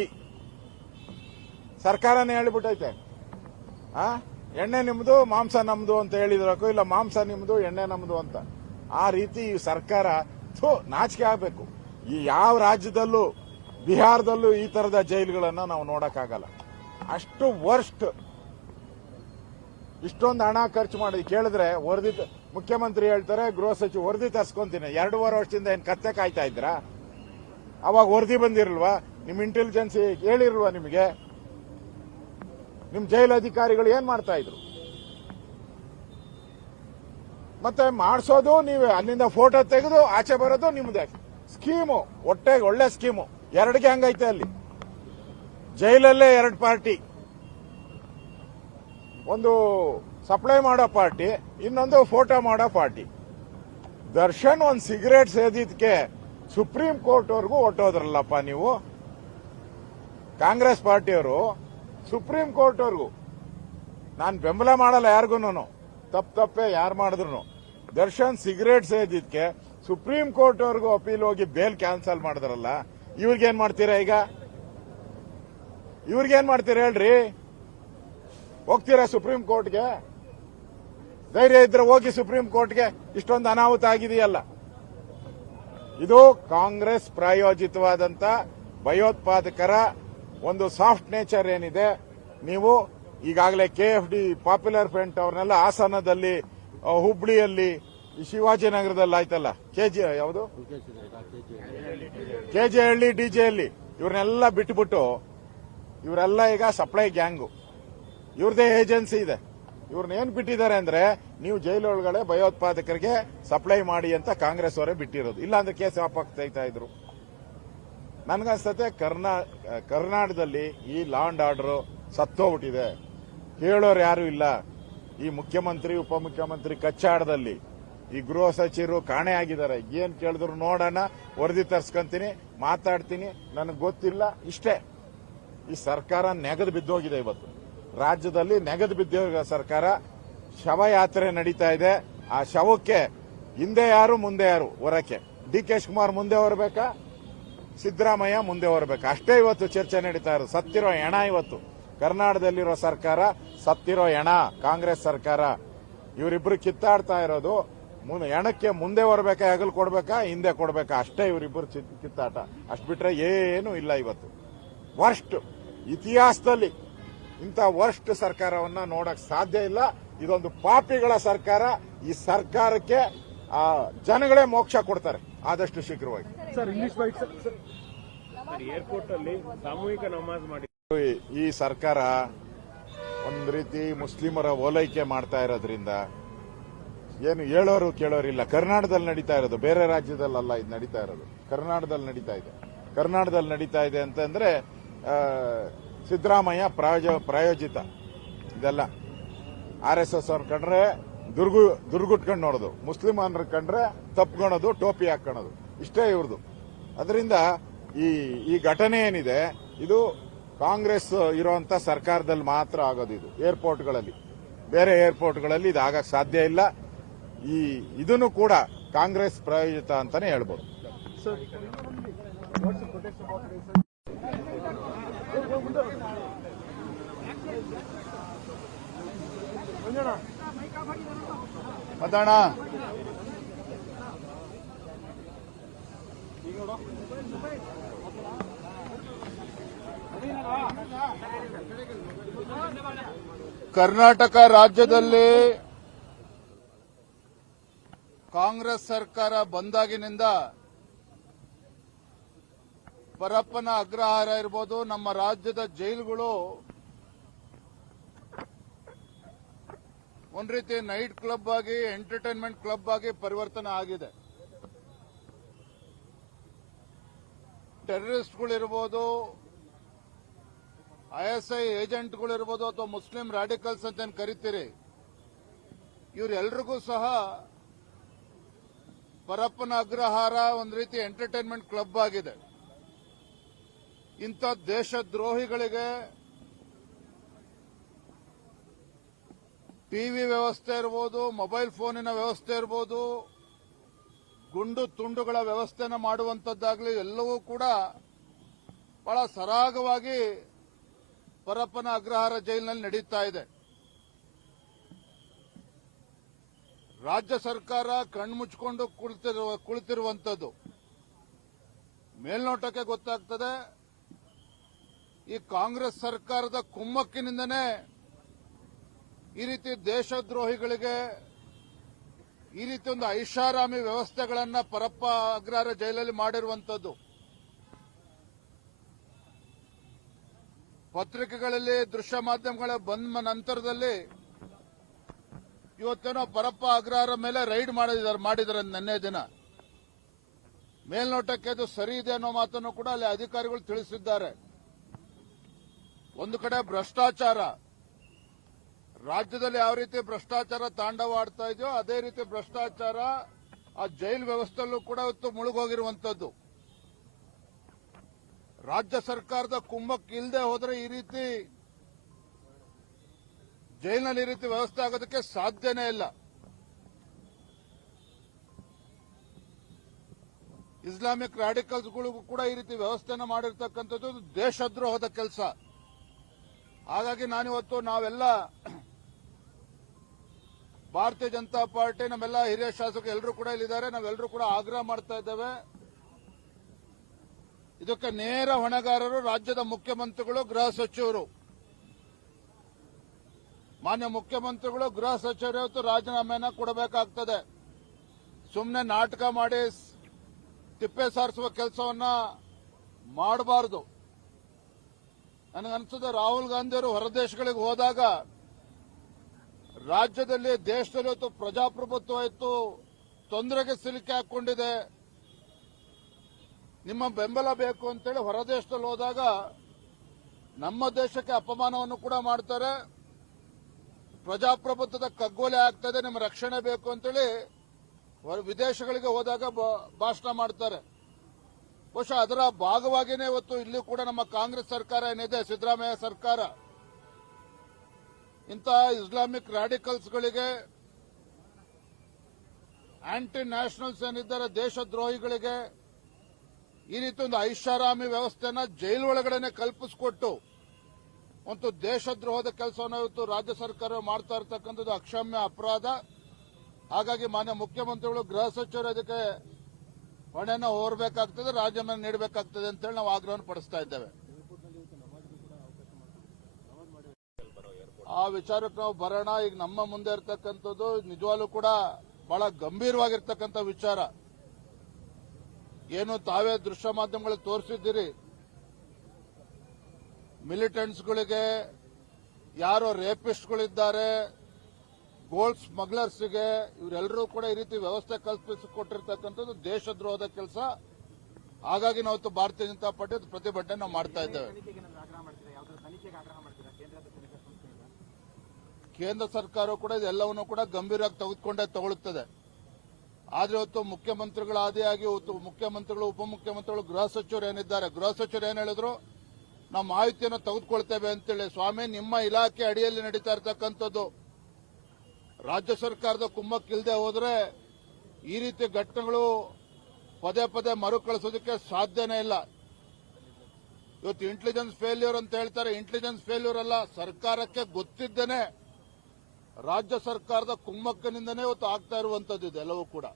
ಸರ್ಕಾರನೇ ಹೇಳಿಬಿಟ್ಟೈತೆ, ಎಣ್ಣೆ ನಿಮ್ದು ಮಾಂಸ ನಮ್ದು ಅಂತ ಹೇಳಿದ್ರಕ್ಕೂ, ಇಲ್ಲ ಮಾಂಸ ನಿಮ್ದು ಎಣ್ಣೆ ನಮ್ದು ಅಂತ. ಆ ರೀತಿ ಈ ಸರ್ಕಾರ ನಾಚಿಕೆ ಆಗಬೇಕು. ಈ ಯಾವ ರಾಜ್ಯದಲ್ಲೂ, ಬಿಹಾರದಲ್ಲೂ ಈ ತರದ ಜೈಲುಗಳನ್ನ ನಾವು ನೋಡಕ್ಕಾಗಲ್ಲ. ಅಷ್ಟು ವರ್ಸ್ಟ್. ಇಷ್ಟೊಂದು ಹಣ ಖರ್ಚು ಮಾಡಿ ಕೇಳಿದ್ರೆ ವರದಿ, ಮುಖ್ಯಮಂತ್ರಿ ಹೇಳ್ತಾರೆ, ಗೃಹ ಸಚಿವ ವರದಿ ತರ್ಸ್ಕೊಂತೀನಿ. 2.5 ವರ್ಷದಿಂದ ಏನ್ ಕತ್ತೆ ಕಾಯ್ತಾ ಇದ್ರಾ? ಅವಾಗ ವರದಿ ಬಂದಿರಲ್ವಾ? ನಿಮ್ ಇಂಟೆಲಿಜೆನ್ಸಿ ಹೇಳಿರ್ಲ್ವಾ ನಿಮಗೆ? ನಿಮ್ ಜೈಲು ಅಧಿಕಾರಿಗಳು ಏನ್ ಮಾಡ್ತಾ ಇದ್ರು? ಮತ್ತೆ ಮಾಡಿಸೋದು ನೀವೇ, ಅಲ್ಲಿಂದ ಫೋಟೋ ತೆಗೆದು ಆಚೆ ಬರೋದು ನಿಮ್ದೇ. ಸ್ಕೀಮು ಹೊಟ್ಟೆಗೆ ಒಳ್ಳೆ ಸ್ಕೀಮು. 2 ಗ್ಯಾಂಗ್ ಐತೆ ಅಲ್ಲಿ ಜೈಲಲ್ಲೇ. 2 ಪಾರ್ಟಿ, ಒಂದು ಸಪ್ಲೈ ಮಾಡೋ ಪಾರ್ಟಿ, ಇನ್ನೊಂದು ಫೋಟೋ ಮಾಡೋ ಪಾರ್ಟಿ. ದರ್ಶನ್ ಒಂದು ಸಿಗರೇಟ್ ಸೇದಿದ್ಕೆ ಸುಪ್ರೀಂ ಕೋರ್ಟ್ ವರ್ಗೂ ಹೊಟ್ಟೋದ್ರಲ್ಲಪ್ಪ ನೀವು, ಕಾಂಗ್ರೆಸ್ ಪಾರ್ಟಿಯವರು. ಸುಪ್ರೀಂ ಕೋರ್ಟ್ ವರ್ಗೂ ನಾನು ಬೆಂಬಲ ಮಾಡಲ್ಲ ಯಾರಿಗೂ, ತಪ್ಪೇ ಯಾರು ಮಾಡಿದ್ರು. ದರ್ಶನ್ ಸಿಗರೇಟ್ ಸೇದಿದ್ಕೆ ಸುಪ್ರೀಂ ಕೋರ್ಟ್ ವರ್ಗೂ ಅಪೀಲ್ ಹೋಗಿ ಬೇಲ್ ಕ್ಯಾನ್ಸಲ್ ಮಾಡಿದ್ರಲ್ಲ, ಇವ್ರಿಗೇನ್ ಮಾಡ್ತೀರಾ? ಈಗ ಇವ್ರಿಗೇನ್ ಮಾಡ್ತೀರಾ ಹೇಳ್ರಿ? ಹೋಗ್ತೀರಾ ಸುಪ್ರೀಂ ಕೋರ್ಟ್ಗೆ? ಧೈರ್ಯ ಇದ್ರೆ ಹೋಗಿ ಸುಪ್ರೀಂ ಕೋರ್ಟ್ಗೆ. ಇಷ್ಟೊಂದು ಅನಾಹುತ ಆಗಿದೆಯಲ್ಲ. ಇದು ಕಾಂಗ್ರೆಸ್ ಪ್ರಾಯೋಜಿತವಾದಂತ ಭಯೋತ್ಪಾದಕರ ಒಂದು ಸಾಫ್ಟ್ ನೇಚರ್ ಏನಿದೆ. ನೀವು ಈಗಾಗಲೇ KFD ಪಾಪ್ಯುಲರ್ ಫ್ರಂಟ್ ಅವ್ರನ್ನೆಲ್ಲ ಹಾಸನದಲ್ಲಿ, ಹುಬ್ಳಿಯಲ್ಲಿ, ಶಿವಾಜಿನಗರದಲ್ಲಿ ಆಯ್ತಲ್ಲ, ಯಾವುದು KJ ಹಳ್ಳಿ, DJ ಹಳ್ಳಿ ಇವ್ರನ್ನೆಲ್ಲ ಬಿಟ್ಬಿಟ್ಟು ಇವರೆಲ್ಲ ಈಗ ಸಪ್ಲೈ ಗ್ಯಾಂಗು, ಇವ್ರದೇ ಏಜೆನ್ಸಿ ಇದೆ. ಇವ್ರನ್ನೇನ್ ಬಿಟ್ಟಿದ್ದಾರೆ ಅಂದ್ರೆ ನೀವು ಜೈಲೊಳಗಡೆ ಭಯೋತ್ಪಾದಕರಿಗೆ ಸಪ್ಲೈ ಮಾಡಿ ಅಂತ ಕಾಂಗ್ರೆಸ್ ಅವರೇ ಬಿಟ್ಟಿರೋದು, ಇಲ್ಲಾಂದ್ರೆ ಕೇಸ್ ವಾಪಸ್ ತೆಗಿತಾ ಇದ್ರು. ನನ್ಗನ್ಸತ್ತೆ ಕರ್ನಾಟಕದಲ್ಲಿ ಈ ಲಾ ಅಂಡ್ ಆರ್ಡರ್ ಸತ್ತೋಗ್ಬಿಟ್ಟಿದೆ, ಹೇಳೋರು ಯಾರು ಇಲ್ಲ. ಈ ಮುಖ್ಯಮಂತ್ರಿ ಉಪಮುಖ್ಯಮಂತ್ರಿ ಕಚ್ಚಾಡದಲ್ಲಿ ಈ ಗೃಹ ಸಚಿವರು ಕಾಣೆ ಆಗಿದ್ದಾರೆ. ಏನ್ ಕೇಳಿದ್ರು ನೋಡೋಣ, ವರದಿ ತರ್ಸ್ಕೊಂತೀನಿ, ಮಾತಾಡ್ತೀನಿ, ನನಗೆ ಗೊತ್ತಿಲ್ಲ, ಇಷ್ಟೇ. ಈ ಸರ್ಕಾರ ನೆಗದು ಬಿದ್ದೋಗಿದೆ. ಇವತ್ತು ರಾಜ್ಯದಲ್ಲಿ ನೆಗದು ಬಿದ್ದೋಗಿರೋ ಸರ್ಕಾರ. ಶವಯಾತ್ರೆ ನಡೀತಾ ಇದೆ. ಆ ಶವಕ್ಕೆ ಹಿಂದೆ ಯಾರು ಮುಂದೆ ಯಾರು ಹೊರಕ್ಕೆ, ಡಿ.ಕೆ. ಶಿವಕುಮಾರ್ ಮುಂದೆ ಹೊರಬೇಕಾ, ಸಿದ್ದರಾಮಯ್ಯ ಮುಂದೆ ಹೊರಬೇಕಾ, ಅಷ್ಟೇ ಇವತ್ತು ಚರ್ಚೆ ನಡೀತಾ ಇರೋದು. ಸತ್ತಿರೋ ಹೆಣ ಇವತ್ತು ಕರ್ನಾಟಕದಲ್ಲಿರೋ ಸರ್ಕಾರ, ಸತ್ತಿರೋ ಹೆಣ ಕಾಂಗ್ರೆಸ್ ಸರ್ಕಾರ. ಇವರಿಬ್ರು ಕಿತ್ತಾಡ್ತಾ ಇರೋದು ಹೆಣಕ್ಕೆ ಮುಂದೆ ಹೊರಬೇಕಾ, ಹೆಗಲು ಕೊಡ್ಬೇಕಾ, ಹಿಂದೆ ಕೊಡ್ಬೇಕಾ, ಅಷ್ಟೇ ಇವರಿಬ್ಬರು ಕಿತ್ತಾಟ. ಅಷ್ಟು ಬಿಟ್ರೆ ಏನೂ ಇಲ್ಲ. ಇವತ್ತು ವರ್ಸ್ಟ್ ಇತಿಹಾಸದಲ್ಲಿ ಇಂಥ ವರ್ಸ್ಟ್ ಸರ್ಕಾರವನ್ನ ನೋಡಕ್ ಸಾಧ್ಯ ಇಲ್ಲ. ಇದೊಂದು ಪಾಪಿಗಳ ಸರ್ಕಾರ. ಈ ಸರ್ಕಾರಕ್ಕೆ ಜನಗಳೇ ಮೋಕ್ಷ ಕೊಡ್ತಾರೆ ಆದಷ್ಟು ಶೀಘ್ರವಾಗಿ. ಏರ್ಪೋರ್ಟ್ ಅಲ್ಲಿ ಸಾಮೂಹಿಕ ನಮಾಜ್ ಮಾಡಿ ಈ ಸರ್ಕಾರ ಒಂದ್ ರೀತಿ ಮುಸ್ಲಿಮರ ಓಲೈಕೆ ಮಾಡ್ತಾ ಇರೋದ್ರಿಂದ ಏನು ಹೇಳೋರು ಕೇಳೋರಿಲ್ಲ. ಕರ್ನಾಟಕದಲ್ಲಿ ನಡೀತಾ ಇರೋದು, ಬೇರೆ ರಾಜ್ಯದಲ್ಲ ಇದು ನಡೀತಾ ಇರೋದು, ಕರ್ನಾಟಕದಲ್ಲಿ ನಡೀತಾ ಇದೆ. ಕರ್ನಾಟಕದಲ್ಲಿ ನಡೀತಾ ಇದೆ ಅಂತಂದ್ರೆ ಸಿದ್ದರಾಮಯ್ಯ ಪ್ರಾಯೋಜಿತ ಇದೆಲ್ಲ. RSS ಅವ್ರ ಕಂಡ್ರೆ ದುರ್ಗುಟ್ಕೊಂಡು ನೋಡೋದು, ಮುಸ್ಲಿಮರ ಕಂಡ್ರೆ ತಪ್ಕೊಳೋದು, ಟೋಪಿ ಹಾಕೊಳ್ಳೋದು, ಇಷ್ಟೇ ಇವ್ರದು. ಅದರಿಂದ ಈ ಘಟನೆ ಏನಿದೆ ಇದು ಕಾಂಗ್ರೆಸ್ ಇರುವಂತ ಸರ್ಕಾರದಲ್ಲಿ ಮಾತ್ರ ಆಗೋದು. ಇದು ಏರ್ಪೋರ್ಟ್ಗಳಲ್ಲಿ, ಬೇರೆ ಏರ್ಪೋರ್ಟ್ಗಳಲ್ಲಿ ಇದು ಆಗಕ್ಕೆ ಸಾಧ್ಯ ಇಲ್ಲ. ಇದನ್ನು ಕೂಡ ಕಾಂಗ್ರೆಸ್ ಪ್ರಾಯೋಜಿತ ಅಂತಾನೆ ಹೇಳ್ಬೋದು. ಮತಣ್ಣ ಕರ್ನಾಟಕ ರಾಜ್ಯದಲ್ಲಿ ಕಾಂಗ್ರೆಸ್ ಸರ್ಕಾರ ಬಂದಾಗಿನಿಂದ ಪರಪ್ಪನ ಅಗ್ರಹಾರ ಇರ್ಬೋದು, ನಮ್ಮ ರಾಜ್ಯದ ಜೈಲುಗಳು ಒಂದ್ ರೀತಿ ನೈಟ್ ಕ್ಲಬ್ ಆಗಿ, ಎಂಟರ್ಟೈನ್ಮೆಂಟ್ ಕ್ಲಬ್ ಆಗಿ ಪರಿವರ್ತನೆ ಆಗಿದೆ. ಟೆರರಿಸ್ಟ್ಗಳಿರ್ಬೋದು, ISI ಏಜೆಂಟ್ಗಳಿರ್ಬೋದು, ಅಥವಾ ಮುಸ್ಲಿಂ ರಾಡಿಕಲ್ಸ್ ಅಂತ ಏನ್ ಕರಿತೀರಿ, ಇವರೆಲ್ಲರಿಗೂ ಸಹ ಪರಪ್ಪನ ಅಗ್ರಹಾರ ಒಂದ್ ರೀತಿ ಎಂಟರ್ಟೈನ್ಮೆಂಟ್ ಕ್ಲಬ್ ಆಗಿದೆ. ಇಂಥ ದೇಶದ್ರೋಹಿಗಳಿಗೆ ಟಿವಿ ವ್ಯವಸ್ಥೆ ಇರ್ಬೋದು, ಮೊಬೈಲ್ ಫೋನಿನ ವ್ಯವಸ್ಥೆ ಇರ್ಬೋದು, ಗುಂಡು ತುಂಡುಗಳ ವ್ಯವಸ್ಥೆನ ಮಾಡುವಂತದ್ದಾಗಲಿ ಎಲ್ಲವೂ ಕೂಡ ಬಹಳ ಸರಾಗವಾಗಿ ಪರಪ್ಪನ ಅಗ್ರಹಾರ ಜೈಲಿನಲ್ಲಿ ನಡೀತಾ ಇದೆ. ರಾಜ್ಯ ಸರ್ಕಾರ ಕಣ್ಮುಚ್ಕೊಂಡು ಕುಳಿತಿರುವಂತದ್ದು ಮೇಲ್ನೋಟಕ್ಕೆ ಗೊತ್ತಾಗ್ತದೆ. ಈ ಕಾಂಗ್ರೆಸ್ ಸರ್ಕಾರದ ಕುಮ್ಮಕ್ಕಿನಿಂದನೇ ಈ ರೀತಿ ದೇಶದ್ರೋಹಿಗಳಿಗೆ ಈ ರೀತಿ ಒಂದು ಐಷಾರಾಮಿ ವ್ಯವಸ್ಥೆಗಳನ್ನ ಪರಪ್ಪ ಅಗ್ರಹಾರ ಜೈಲಲ್ಲಿ ಮಾಡಿರುವಂತದ್ದು. ಪತ್ರಿಕೆಗಳಲ್ಲಿ, ದೃಶ್ಯ ಮಾಧ್ಯಮಗಳ ಬಂದ ನಂತರದಲ್ಲಿ ಇವತ್ತೇನೋ ಪರಪ್ಪ ಅಗ್ರಹಾರ ಮೇಲೆ ರೈಡ್ ಮಾಡಿದ್ದಾರೆ ನಿನ್ನೆ ದಿನ. ಮೇಲ್ನೋಟಕ್ಕೆ ಅದು ಸರಿ ಇದೆ ಅನ್ನೋ ಮಾತನ್ನು ಕೂಡ ಅಲ್ಲಿ ಅಧಿಕಾರಿಗಳು ತಿಳಿಸಿದ್ದಾರೆ. ಒಂದು ಕಡೆ ಭ್ರಷ್ಟಾಚಾರ, ರಾಜ್ಯದಲ್ಲಿ ಯಾವ ರೀತಿ ಭ್ರಷ್ಟಾಚಾರ ತಾಂಡವಾಡ್ತಾ ಇದೆಯೋ ಅದೇ ರೀತಿ ಭ್ರಷ್ಟಾಚಾರ ಆ ಜೈಲ್ ವ್ಯವಸ್ಥೆಯಲ್ಲೂ ಕೂಡ ಇವತ್ತು ಮುಳುಗೋಗಿರುವಂತದ್ದು. ರಾಜ್ಯ ಸರ್ಕಾರದ ಕುಮ್ಮಕ್ಕು ಇಲ್ಲದೆ ಹೋದ್ರೆ ಈ ರೀತಿ ಜೈಲಿನಲ್ಲಿ ಈ ರೀತಿ ವ್ಯವಸ್ಥೆ ಆಗೋದಕ್ಕೆ ಸಾಧ್ಯನೇ ಇಲ್ಲ. ಇಸ್ಲಾಮಿಕ್ ರಾಡಿಕಲ್ಸ್ಗಳಿಗೂ ಕೂಡ ಈ ರೀತಿ ವ್ಯವಸ್ಥೆನ ಮಾಡಿರ್ತಕ್ಕಂಥದ್ದು ದೇಶದ್ರೋಹದ ಕೆಲಸ. ಹಾಗಾಗಿ ನಾವೆಲ್ಲ ಭಾರತೀಯ ಜನತಾ ಪಾರ್ಟಿ, ನಮ್ಮೆಲ್ಲ ಹಿರಿಯ ಶಾಸಕರು ಎಲ್ಲರೂ ಕೂಡ ಇಲ್ಲಿದ್ದಾರೆ, ನಾವೆಲ್ಲರೂ ಕೂಡ ಆಗ್ರಹ ಮಾಡ್ತಾ ಇದ್ದೇವೆ. ಇದಕ್ಕೆ ನೇರ ಹೊಣೆಗಾರರು ರಾಜ್ಯದ ಮುಖ್ಯಮಂತ್ರಿಗಳು, ಗೃಹ ಸಚಿವರು. ಮಾನ್ಯ ಮುಖ್ಯಮಂತ್ರಿಗಳು, ಗೃಹ ಸಚಿವರು ಇವತ್ತು ರಾಜೀನಾಮೆಯನ್ನ ಕೊಡಬೇಕಾಗ್ತದೆ. ಸುಮ್ಮನೆ ನಾಟಕ ಮಾಡಿ ತಿಪ್ಪೆ ಸಾರಿಸುವ ಕೆಲಸವನ್ನ ಮಾಡಬಾರದು. ನನಗನ್ಸುತ್ತೆ ರಾಹುಲ್ ಗಾಂಧಿಯವರು ಹೊರದೇಶಗಳಿಗೆ ಹೋದಾಗ ರಾಜ್ಯದಲ್ಲಿ ದೇಶದಲ್ಲಿ ಇವತ್ತು ಪ್ರಜಾಪ್ರಭುತ್ವ ಇತ್ತು ತೊಂದರೆಗೆ ಸಿಲುಕಿ ಹಾಕೊಂಡಿದೆ, ನಿಮ್ಮ ಬೆಂಬಲ ಬೇಕು ಅಂತೇಳಿ ಹೊರದೇಶದಲ್ಲಿ ಹೋದಾಗ ನಮ್ಮ ದೇಶಕ್ಕೆ ಅಪಮಾನವನ್ನು ಕೂಡ ಮಾಡ್ತಾರೆ. ಪ್ರಜಾಪ್ರಭುತ್ವದ ಕಗ್ಗೊಲೆ ಆಗ್ತದೆ, ನಿಮ್ಮ ರಕ್ಷಣೆ ಬೇಕು ಅಂತೇಳಿ ವಿದೇಶಗಳಿಗೆ ಹೋದಾಗ ಭಾಷಣ ಮಾಡ್ತಾರೆ. ಬಹುಶಃ ಅದರ ಭಾಗವಾಗಿಯೇ ಇವತ್ತು ಇಲ್ಲಿ ಕೂಡ ನಮ್ಮ ಕಾಂಗ್ರೆಸ್ ಸರ್ಕಾರ ಏನಿದೆ, ಸಿದ್ದರಾಮಯ್ಯ ಸರ್ಕಾರ, ಇಂಥ ಇಸ್ಲಾಮಿಕ್ ರಾಡಿಕಲ್ಸ್ಗಳಿಗೆ, ಆಂಟಿ ನ್ಯಾಷನಲ್ಸ್ ಏನಿದ್ದಾರೆ ದೇಶದ್ರೋಹಿಗಳಿಗೆ ಈ ರೀತಿ ಒಂದು ಐಷಾರಾಮಿ ವ್ಯವಸ್ಥೆನ ಜೈಲು ಒಳಗಡೆನೆ ಕಲ್ಪಿಸಿಕೊಟ್ಟು ಒಂದು ದೇಶದ್ರೋಹದ ಕೆಲಸವನ್ನು ಇವತ್ತು ರಾಜ್ಯ ಸರ್ಕಾರ ಮಾಡ್ತಾ ಇರತಕ್ಕಂಥದ್ದು ಅಕ್ಷಮ್ಯ ಅಪರಾಧ. ಹಾಗಾಗಿ ಮಾನ್ಯ ಮುಖ್ಯಮಂತ್ರಿಗಳು, ಗೃಹ ಸಚಿವರು ಅದಕ್ಕೆ ಹೊಣೆನ ಹೊರಬೇಕಾಗ್ತದೆ, ರಾಜೀನಾಮೆ ನೀಡಬೇಕಾಗ್ತದೆ ಅಂತೇಳಿ ನಾವು ಆಗ್ರಹವನ್ನು ಪಡಿಸ್ತಾ ಇದ್ದೇವೆ. ಆ ವಿಚಾರಕ್ಕೆ ನಾವು ಬರೋಣ. ಈಗ ನಮ್ಮ ಮುಂದೆ ಇರತಕ್ಕಂಥದ್ದು ನಿಜವಾಗ್ಲೂ ಕೂಡ ಬಹಳ ಗಂಭೀರವಾಗಿರ್ತಕ್ಕಂಥ ವಿಚಾರ. ಏನು ತಾವೇ ದೃಶ್ಯ ಮಾಧ್ಯಮಗಳಲ್ಲಿ ತೋರಿಸಿದ್ದೀರಿ, ಮಿಲಿಟೆಂಟ್ಸ್ಗಳಿಗೆ, ಯಾರೋ ರೇಪಿಸ್ಟ್ಗಳಿದ್ದಾರೆ, ಗೋಲ್ಡ್ ಸ್ಮಗ್ಲರ್ಸ್ಗೆ, ಇವರೆಲ್ಲರೂ ಕೂಡ ಈ ರೀತಿ ವ್ಯವಸ್ಥೆ ಕಲ್ಪಿಸಿಕೊಟ್ಟಿರ್ತಕ್ಕಂಥದ್ದು ದೇಶದ್ರೋಹದ ಕೆಲಸ. ಹಾಗಾಗಿ ನಾವು ಭಾರತೀಯ ಜನತಾ ಪಾರ್ಟಿ ಪ್ರತಿಭಟನೆ ನಾವು ಮಾಡ್ತಾ ಇದ್ದೇವೆ. ಕೇಂದ್ರ ಸರ್ಕಾರ ಕೂಡ ಇದೆಲ್ಲವನ್ನು ಕೂಡ ಗಂಭೀರವಾಗಿ ತಗೊಳ್ಳುತ್ತದೆ. ಆದ್ರೆ ಇವತ್ತು ಮುಖ್ಯಮಂತ್ರಿಗಳ ಆದಿಯಾಗಿ ಮುಖ್ಯಮಂತ್ರಿಗಳು, ಉಪಮುಖ್ಯಮಂತ್ರಿಗಳು, ಗೃಹ ಸಚಿವರು ಏನಿದ್ದಾರೆ, ಗೃಹ ಸಚಿವರು ಏನ್ ಹೇಳಿದ್ರು, ನಾವು ಮಾಹಿತಿಯನ್ನು ತೆಗೆದುಕೊಳ್ತೇವೆ ಅಂತೇಳಿ. ಸ್ವಾಮಿ, ನಿಮ್ಮ ಇಲಾಖೆ ಅಡಿಯಲ್ಲಿ ನಡೀತಾ ಇರತಕ್ಕಂಥದ್ದು, ರಾಜ್ಯ ಸರ್ಕಾರದ ಕುಮ್ಮಕ್ಕಿಲ್ಲದೆ ಹೋದ್ರೆ ಈ ರೀತಿ ಘಟನೆಗಳು ಪದೇ ಪದೇ ಮರುಕಳಿಸೋದಕ್ಕೆ ಸಾಧ್ಯನೇ ಇಲ್ಲ. ಇವತ್ತು ಇಂಟೆಲಿಜೆನ್ಸ್ ಫೇಲ್ಯೂರ್ ಅಂತ ಹೇಳ್ತಾರೆ, ಇಂಟೆಲಿಜೆನ್ಸ್ ಫೇಲ್ಯೂರ್ ಅಲ್ಲ, ಸರ್ಕಾರಕ್ಕೆ ಗೊತ್ತಿದ್ದೇನೆ ರಾಜ್ಯ ಸರ್ಕಾರದ ಕುಮ್ಮಕ್ಕಿನಿಂದನೇ ಇವತ್ತು ಆಗ್ತಾ ಇರುವಂತದ್ದು ಇದೆಲ್ಲವೂ ಕೂಡ.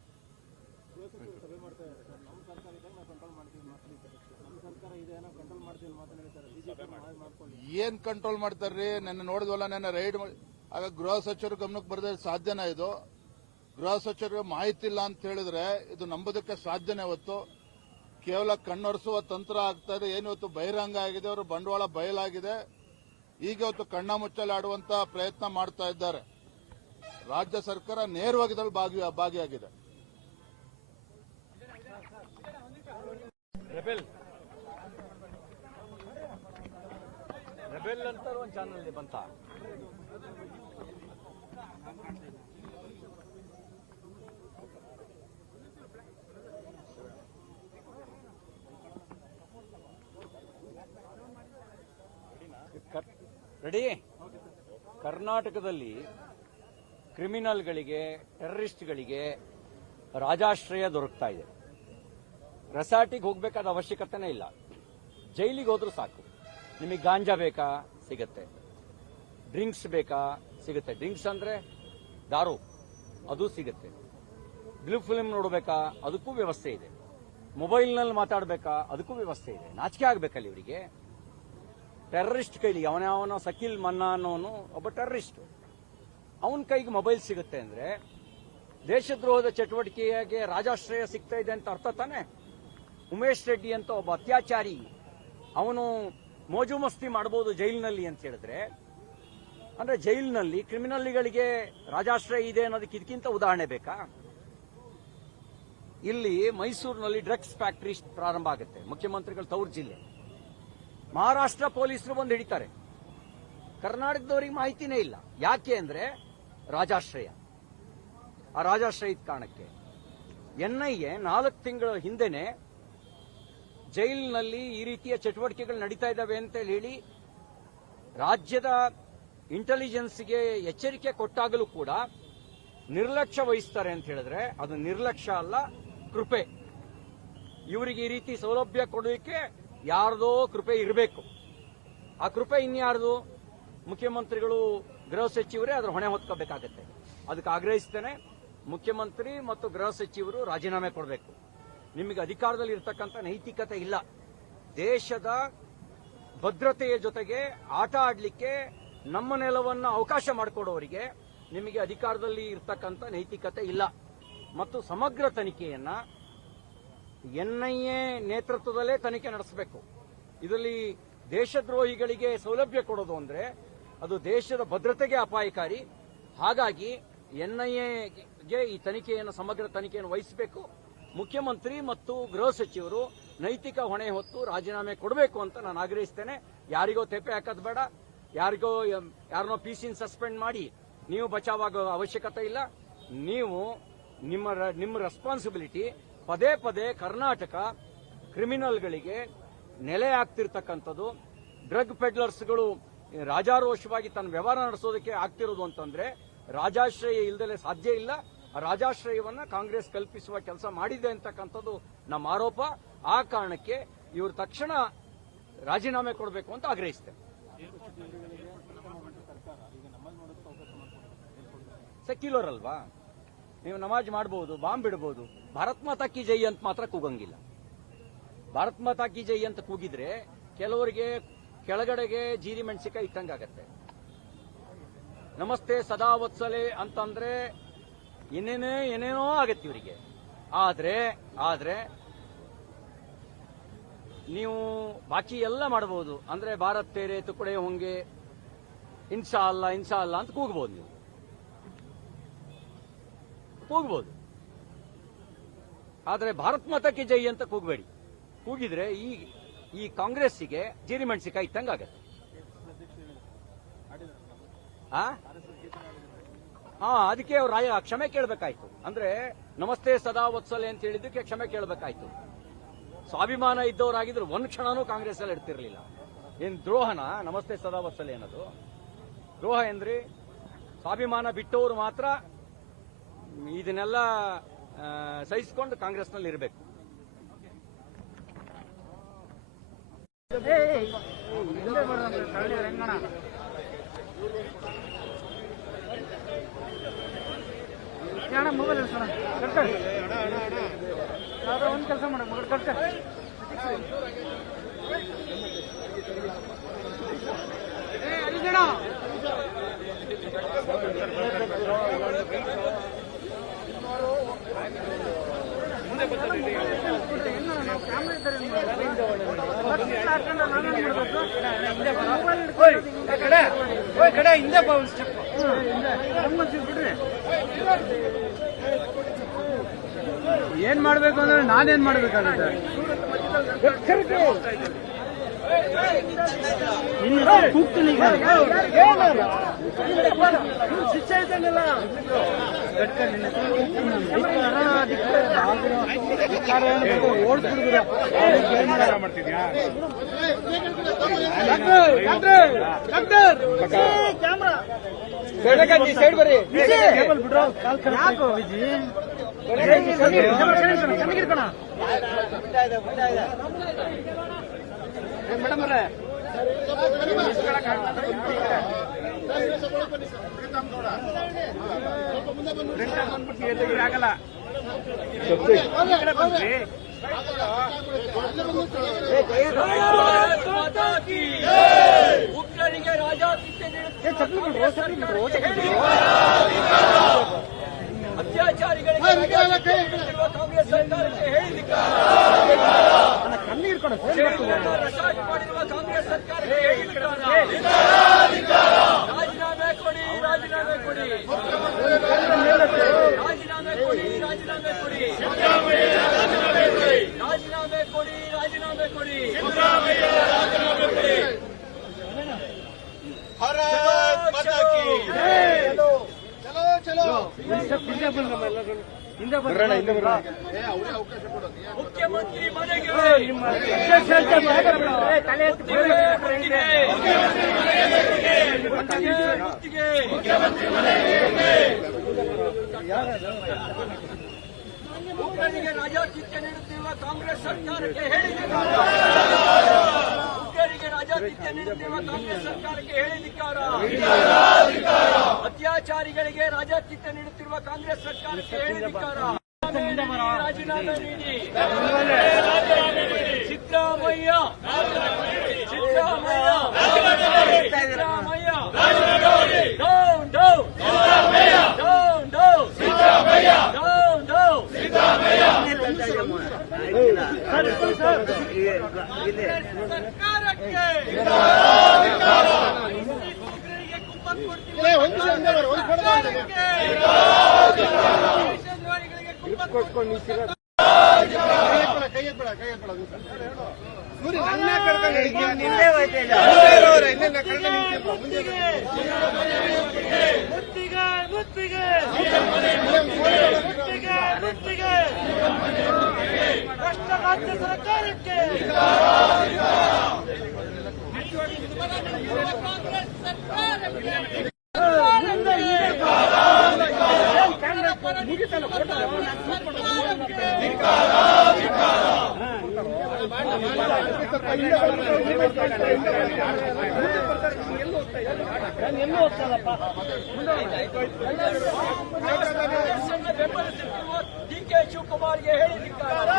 ಏನ್ ಕಂಟ್ರೋಲ್ ಮಾಡ್ತಾರ್ರಿ? ನೆನ್ನೆ ನೋಡಿದ್ವಲ್ಲ, ನೆನ್ನೆ ರೈಡ್ ಆಗ ಗೃಹ ಸಚಿವರು ಗಮನಕ್ಕೆ ಬರದೆ ಸಾಧ್ಯನಾ ಇದು? ಗೃಹ ಸಚಿವರಿಗೆ ಮಾಹಿತಿ ಇಲ್ಲ ಅಂತ ಹೇಳಿದ್ರೆ ಇದು ನಂಬೋದಕ್ಕೆ ಸಾಧ್ಯನೇ. ಇವತ್ತು ಕೇವಲ ಕಣ್ಣೊರೆಸುವ ತಂತ್ರ ಆಗ್ತಾ ಇದೆ. ಏನು ಇವತ್ತು ಬಹಿರಂಗ ಆಗಿದೆ, ಅವರು ಬಂಡವಾಳ ಬಯಲಾಗಿದೆ. ಈಗ ಇವತ್ತು ಕಣ್ಣ ಮುಚ್ಚಲು ಆಡುವಂತ ಪ್ರಯತ್ನ ಮಾಡ್ತಾ ಇದ್ದಾರೆ. ರಾಜ್ಯ ಸರ್ಕಾರ ನೇರವಾಗಿ ಇದರಲ್ಲಿ ಭಾಗಿಯಾಗಿದೆ. ರೆಬೆಲ್ ಅಂತ ಒಂದು ಚಾನಲ್ ಬಂತ. ರೆಡಿ? ಕರ್ನಾಟಕದಲ್ಲಿ ಕ್ರಿಮಿನಲ್ಗಳಿಗೆ, ಟೆರರಿಸ್ಟ್ಗಳಿಗೆ ರಾಜಾಶ್ರಯ ದೊರಕ್ತಾ ಇದೆ. ರೆಸಾರ್ಟಿಗೆ ಹೋಗಬೇಕಾದ ಅವಶ್ಯಕತೆನೇ ಇಲ್ಲ, ಜೈಲಿಗೆ ಹೋದ್ರೂ ಸಾಕು. ನಿಮಗೆ ಗಾಂಜಾ ಬೇಕಾ? ಸಿಗುತ್ತೆ. ಡ್ರಿಂಕ್ಸ್ ಬೇಕಾ? ಸಿಗುತ್ತೆ. ಡ್ರಿಂಕ್ಸ್ ಅಂದ್ರೆ ದಾರು, ಅದು ಸಿಗುತ್ತೆ. ಬ್ಲೂ ಫಿಲ್ಮ್ ನೋಡಬೇಕಾ? ಅದಕ್ಕೂ ವ್ಯವಸ್ಥೆ ಇದೆ. ಮೊಬೈಲ್ನಲ್ಲಿ ಮಾತಾಡಬೇಕಾ? ಅದಕ್ಕೂ ವ್ಯವಸ್ಥೆ ಇದೆ. ನಾಚಿಕೆ ಆಗಬೇಕಲ್ಲ ಇವರಿಗೆ. ಟೆರರಿಸ್ಟ್ ಕೈಲಿ, ಅವನವನೋ ಸಕೀಲ್ ಮನ್ನಾ ಅನ್ನೋನು ಒಬ್ಬ ಟೆರರಿಸ್ಟ್, ಅವನ ಕೈಗೆ ಮೊಬೈಲ್ ಸಿಗುತ್ತೆ ಅಂದ್ರೆ ದೇಶದ್ರೋಹದ ಚಟುವಟಿಕೆಗೆ ರಾಜಾಶ್ರಯ ಸಿಗ್ತಾ ಇದೆ ಅಂತ ಅರ್ಥ ತಾನೆ. ಉಮೇಶ್ ರೆಡ್ಡಿ ಅಂತ ಒಬ್ಬ ಅತ್ಯಾಚಾರಿ, ಅವನು ಮೋಜು ಮಸ್ತಿ ಮಾಡಬಹುದು ಜೈಲಿನಲ್ಲಿ ಅಂತ ಹೇಳಿದ್ರೆ, ಅಂದ್ರೆ ಜೈಲಿನಲ್ಲಿ ಕ್ರಿಮಿನಲ್ಗಳಿಗೆ ರಾಜಾಶ್ರಯ ಇದೆ ಅನ್ನೋದಕ್ಕೆ ಇದಕ್ಕಿಂತ ಉದಾಹರಣೆ ಬೇಕಾ? ಇಲ್ಲಿ ಮೈಸೂರಿನಲ್ಲಿ ಡ್ರಗ್ಸ್ ಫ್ಯಾಕ್ಟರಿ ಪ್ರಾರಂಭ ಆಗುತ್ತೆ, ಮುಖ್ಯಮಂತ್ರಿಗಳ ತವರು ಜಿಲ್ಲೆ. ಮಹಾರಾಷ್ಟ್ರ ಪೊಲೀಸರು ಬಂದು ಹಿಡಿತಾರೆ. ಕರ್ನಾಟಕದವರಿಗೆ ಮಾಹಿತಿನೇ ಇಲ್ಲ. ಯಾಕೆ ಅಂದ್ರೆ ರಾಜಾಶ್ರಯ. ಆ ರಾಜಾಶ್ರಯದ ಕಾರಣಕ್ಕೆ ಎನ್ಐಎ 4 ತಿಂಗಳ ಹಿಂದೆನೆ ಜೈಲಿನಲ್ಲಿ ಈ ರೀತಿಯ ಚಟುವಟಿಕೆಗಳು ನಡೀತಾ ಇದ್ದಾವೆ ಅಂತ ಹೇಳಿ ರಾಜ್ಯದ ಇಂಟೆಲಿಜೆನ್ಸ್ಗೆ ಎಚ್ಚರಿಕೆ ಕೊಟ್ಟಾಗಲೂ ಕೂಡ ನಿರ್ಲಕ್ಷ್ಯ ವಹಿಸ್ತಾರೆ ಅಂತ ಹೇಳಿದ್ರೆ ಅದು ನಿರ್ಲಕ್ಷ್ಯ ಅಲ್ಲ, ಕೃಪೆ. ಇವರಿಗೆ ಈ ರೀತಿ ಸೌಲಭ್ಯ ಕೊಡೋದಕ್ಕೆ ಯಾರ್ದೋ ಕೃಪೆ ಇರಬೇಕು. ಆ ಕೃಪೆ ಇನ್ಯಾರ್ದು? ಮುಖ್ಯಮಂತ್ರಿಗಳು, ಗೃಹ ಸಚಿವರೇ ಅದರ ಹೊಣೆ ಹೊತ್ಕೋಬೇಕಾಗತ್ತೆ. ಅದಕ್ಕೆ ಆಗ್ರಹಿಸ್ತೇನೆ, ಮುಖ್ಯಮಂತ್ರಿ ಮತ್ತು ಗೃಹ ಸಚಿವರು ರಾಜೀನಾಮೆ ಕೊಡಬೇಕು. ನಿಮಗೆ ಅಧಿಕಾರದಲ್ಲಿ ಇರತಕ್ಕಂಥ ನೈತಿಕತೆ ಇಲ್ಲ. ದೇಶದ ಭದ್ರತೆಯ ಜೊತೆಗೆ ಆಟ ಆಡಲಿಕ್ಕೆ ನಮ್ಮ ನೆಲವನ್ನು ಅವಕಾಶ ಮಾಡಿಕೊಡೋರಿಗೆ ನಿಮಗೆ ಅಧಿಕಾರದಲ್ಲಿ ಇರತಕ್ಕಂಥ ನೈತಿಕತೆ ಇಲ್ಲ. ಮತ್ತು ಸಮಗ್ರ ತನಿಖೆಯನ್ನ NIA ನೇತೃತ್ವದಲ್ಲೇ ತನಿಖೆ ನಡೆಸಬೇಕು. ಇದರಲ್ಲಿ ದೇಶದ್ರೋಹಿಗಳಿಗೆ ಸೌಲಭ್ಯ ಕೊಡೋದು ಅಂದ್ರೆ ಅದು ದೇಶದ ಭದ್ರತೆಗೆ ಅಪಾಯಕಾರಿ. ಹಾಗಾಗಿ NIAಗೆ ಈ ತನಿಖೆಯನ್ನು, ಸಮಗ್ರ ತನಿಖೆಯನ್ನು ವಹಿಸಬೇಕು. ಮುಖ್ಯಮಂತ್ರಿ ಮತ್ತು ಗೃಹ ಸಚಿವರು ನೈತಿಕ ಹೊಣೆ ಹೊತ್ತು ರಾಜೀನಾಮೆ ಕೊಡಬೇಕು ಅಂತ ನಾನು ಆಗ್ರಹಿಸ್ತೇನೆ. ಯಾರಿಗೋ ತೆಪ್ಪೆ ಹಾಕೋದು ಬೇಡ, ಯಾರನ್ನೋ PC ಸಸ್ಪೆಂಡ್ ಮಾಡಿ ನೀವು ಬಚಾವಾಗೋ ಅವಶ್ಯಕತೆ ಇಲ್ಲ. ನೀವು ನಿಮ್ಮ ರೆಸ್ಪಾನ್ಸಿಬಿಲಿಟಿ ಪದೇ ಪದೇ ಕರ್ನಾಟಕ ಕ್ರಿಮಿನಲ್ಗಳಿಗೆ ನೆಲೆ ಆಗ್ತಿರ್ತಕ್ಕಂಥದ್ದು, ಡ್ರಗ್ ಪೆಡ್ಲರ್ಸ್ಗಳು ರಾಜಾರೋಷವಾಗಿ ತನ್ನ ವ್ಯವಹಾರ ನಡೆಸೋದಕ್ಕೆ ಆಗ್ತಿರೋದು ಅಂತಂದ್ರೆ ರಾಜಾಶ್ರಯ ಇಲ್ದಲೆ ಸಾಧ್ಯ ಇಲ್ಲ. ಆ ರಾಜಾಶ್ರಯವನ್ನ ಕಾಂಗ್ರೆಸ್ ಕಲ್ಪಿಸುವ ಕೆಲಸ ಮಾಡಿದೆ ಅಂತಕ್ಕಂಥದ್ದು ನಮ್ಮ ಆರೋಪ. ಆ ಕಾರಣಕ್ಕೆ ಇವರು ತಕ್ಷಣ ರಾಜೀನಾಮೆ ಕೊಡಬೇಕು ಅಂತ ಆಗ್ರಹಿಸ್ತೇವೆ. ಸೆಕ್ಯುಲರ್ ಅಲ್ವಾ, ನೀವು ನಮಾಜ್ ಮಾಡಬಹುದು, ಬಾಂಬ್ ಬಿಡಬಹುದು, ಭಾರತ್ ಮಾತಾ ಕಿ ಜೈ ಅಂತ ಮಾತ್ರ ಕೂಗಂಗಿಲ್ಲ. ಭಾರತ್ ಮಾತಾ ಕಿ ಜೈ ಅಂತ ಕೂಗಿದ್ರೆ ಕೆಲವರಿಗೆ ಕೆಳಗಡೆಗೆ ಜೀರಿ ಮೆಣಸಿಕಾಯಿ ಇಟ್ಟಂಗಾಗತ್ತೆ. ನಮಸ್ತೆ ಸದಾ ವತ್ಸಲೆ ಅಂತಂದ್ರೆ ಏನೇನೋ ಆಗತ್ತೆ ಇವರಿಗೆ. ಆದ್ರೆ ನೀವು ಬಾಕಿ ಎಲ್ಲ ಮಾಡಬಹುದು. ಅಂದ್ರೆ ಭಾರತ್ ತೇರೆ ತುಕಡೆ ಹೋಂಗೆ, ಇನ್ಶಾ ಅಲ್ಲ ಅಂತ ಕೂಗಬಹುದು. ನೀವು ಕೂಗಬಹುದು, ಆದ್ರೆ ಭಾರತ್ ಮಾತಾ ಕಿ ಜೈ ಅಂತ ಕೂಗಬೇಡಿ. ಕೂಗಿದ್ರೆ ಈ ಕಾಂಗ್ರೆಸ್ಸಿಗೆ ಜೀರಿ ಮೆಣಸಿಕಾಯಿ ಇಟ್ಟಂಗಾಗತ್ತೆ. ಅದಕ್ಕೆ ಅವ್ರು ಕ್ಷಮೆ ಕೇಳಬೇಕಾಯ್ತು. ಅಂದ್ರೆ ನಮಸ್ತೆ ಸದಾ ವತ್ಸಲೆ ಅಂತ ಹೇಳಿದ್ದಕ್ಕೆ ಕ್ಷಮೆ ಕೇಳಬೇಕಾಯ್ತು. ಸ್ವಾಭಿಮಾನ ಇದ್ದವರಾಗಿದ್ರು ಒಂದು ಕ್ಷಣನೂ ಕಾಂಗ್ರೆಸ್ ಅಲ್ಲಿ ಇಡ್ತಿರ್ಲಿಲ್ಲ. ಏನ್ ದ್ರೋಹನ ನಮಸ್ತೆ ಸದಾ ವತ್ಸಲೆ ಅನ್ನೋದು? ದ್ರೋಹ ಎಂದ್ರಿ ಸ್ವಾಭಿಮಾನ ಬಿಟ್ಟವರು ಮಾತ್ರ ಇದನ್ನೆಲ್ಲ ಸಹಿಸಿಕೊಂಡು ಕಾಂಗ್ರೆಸ್ನಲ್ಲಿ ಇರಬೇಕು. ಮೊಬೈಲ್ ಒಂದು ಕೆಲಸ ಮಾಡ ಮಗಳು ಕಟ್ಟ ಕಡೆ ಹಿಂದೆ ಬಿಡ್ರಿ. ಏನ್ ಮಾಡ್ಬೇಕು ಅಂದ್ರೆ ನಾನೇನ್ ಮಾಡ್ಬೇಕಾಗುತ್ತೆ? ಶಿಕ್ಷೆ ಇದ್ದಂಗೆಲ್ಲ ಸೈಡ್ ಬರ್ರಿ. ಯಾಕೋ ವಿಜಿ ಚೆನ್ನಾಗಿರ್ಕೋಣ ಮೇಡಮ್ ಅವ್ರೆ. ಆಗಲ್ಲ ಉಗ್ರರಿಗೆ ಅತ್ಯಾಚಾರಿಗಳಿಗೆ ಕಾಂಗ್ರೆಸ್ ಸರ್ಕಾರಕ್ಕೆ ರೆಸಾರ್ಟ್ ಮಾಡಿರುವ ಕಾಂಗ್ರೆಸ್ ಸರ್ಕಾರಕ್ಕೆ ರಾಜೀನಾಮೆ ಕೊಡಿ, ರಾಜೀನಾಮೆ ಕೊಡಿ, ರಾಜೀನಾಮೆ ಕೊಡಿ, ರಾಜೀನಾಮೆ ಕೊಡಿ, ರಾಜೀನಾಮೆ ಕೊಡಿ, ರಾಜೀನಾಮೆ ಕೊಡಿ. ಮುಖ್ಯಮಂತ್ರಿ ಮನೆಗೆ ಉಗ್ರರಿಗೆ ರಾಜಾತಿಥ್ಯ ನೀಡುತ್ತಿರುವ ಕಾಂಗ್ರೆಸ್ ಸರ್ಕಾರಕ್ಕೆ ಹೇಳಿದಿಕಾರ. ಉಗ್ರರಿಗೆ ರಾಜಾತಿಥ್ಯ ನೀಡುತ್ತಿರುವ ಕಾಂಗ್ರೆಸ್ ಸರ್ಕಾರಕ್ಕೆ ಹೇಳಿದಿಕಾರ. ಅತ್ಯಾಚಾರಿಗಳಿಗೆ ರಾಜಾತಿಥ್ಯ ನೀಡುತ್ತಿರುವ ಕಾಂಗ್ರೆಸ್ ಸರ್ಕಾರಕ್ಕೆ ಹೇಳಿದಿಕಾರ. ರಾಜೀನಾಮೆ ನೀಡಿ. Siddaramaiah Siddaramaiah Siddaramaiah down down down down down down ಭ್ರಷ್ಟ ರಾಜ್ಯ ಸರ್ಕಾರಕ್ಕೆ ಡಿಕೆ ಶಿವಕುಮಾರ್ಗೆ ಹೇಳಿದ್ದಾರೆ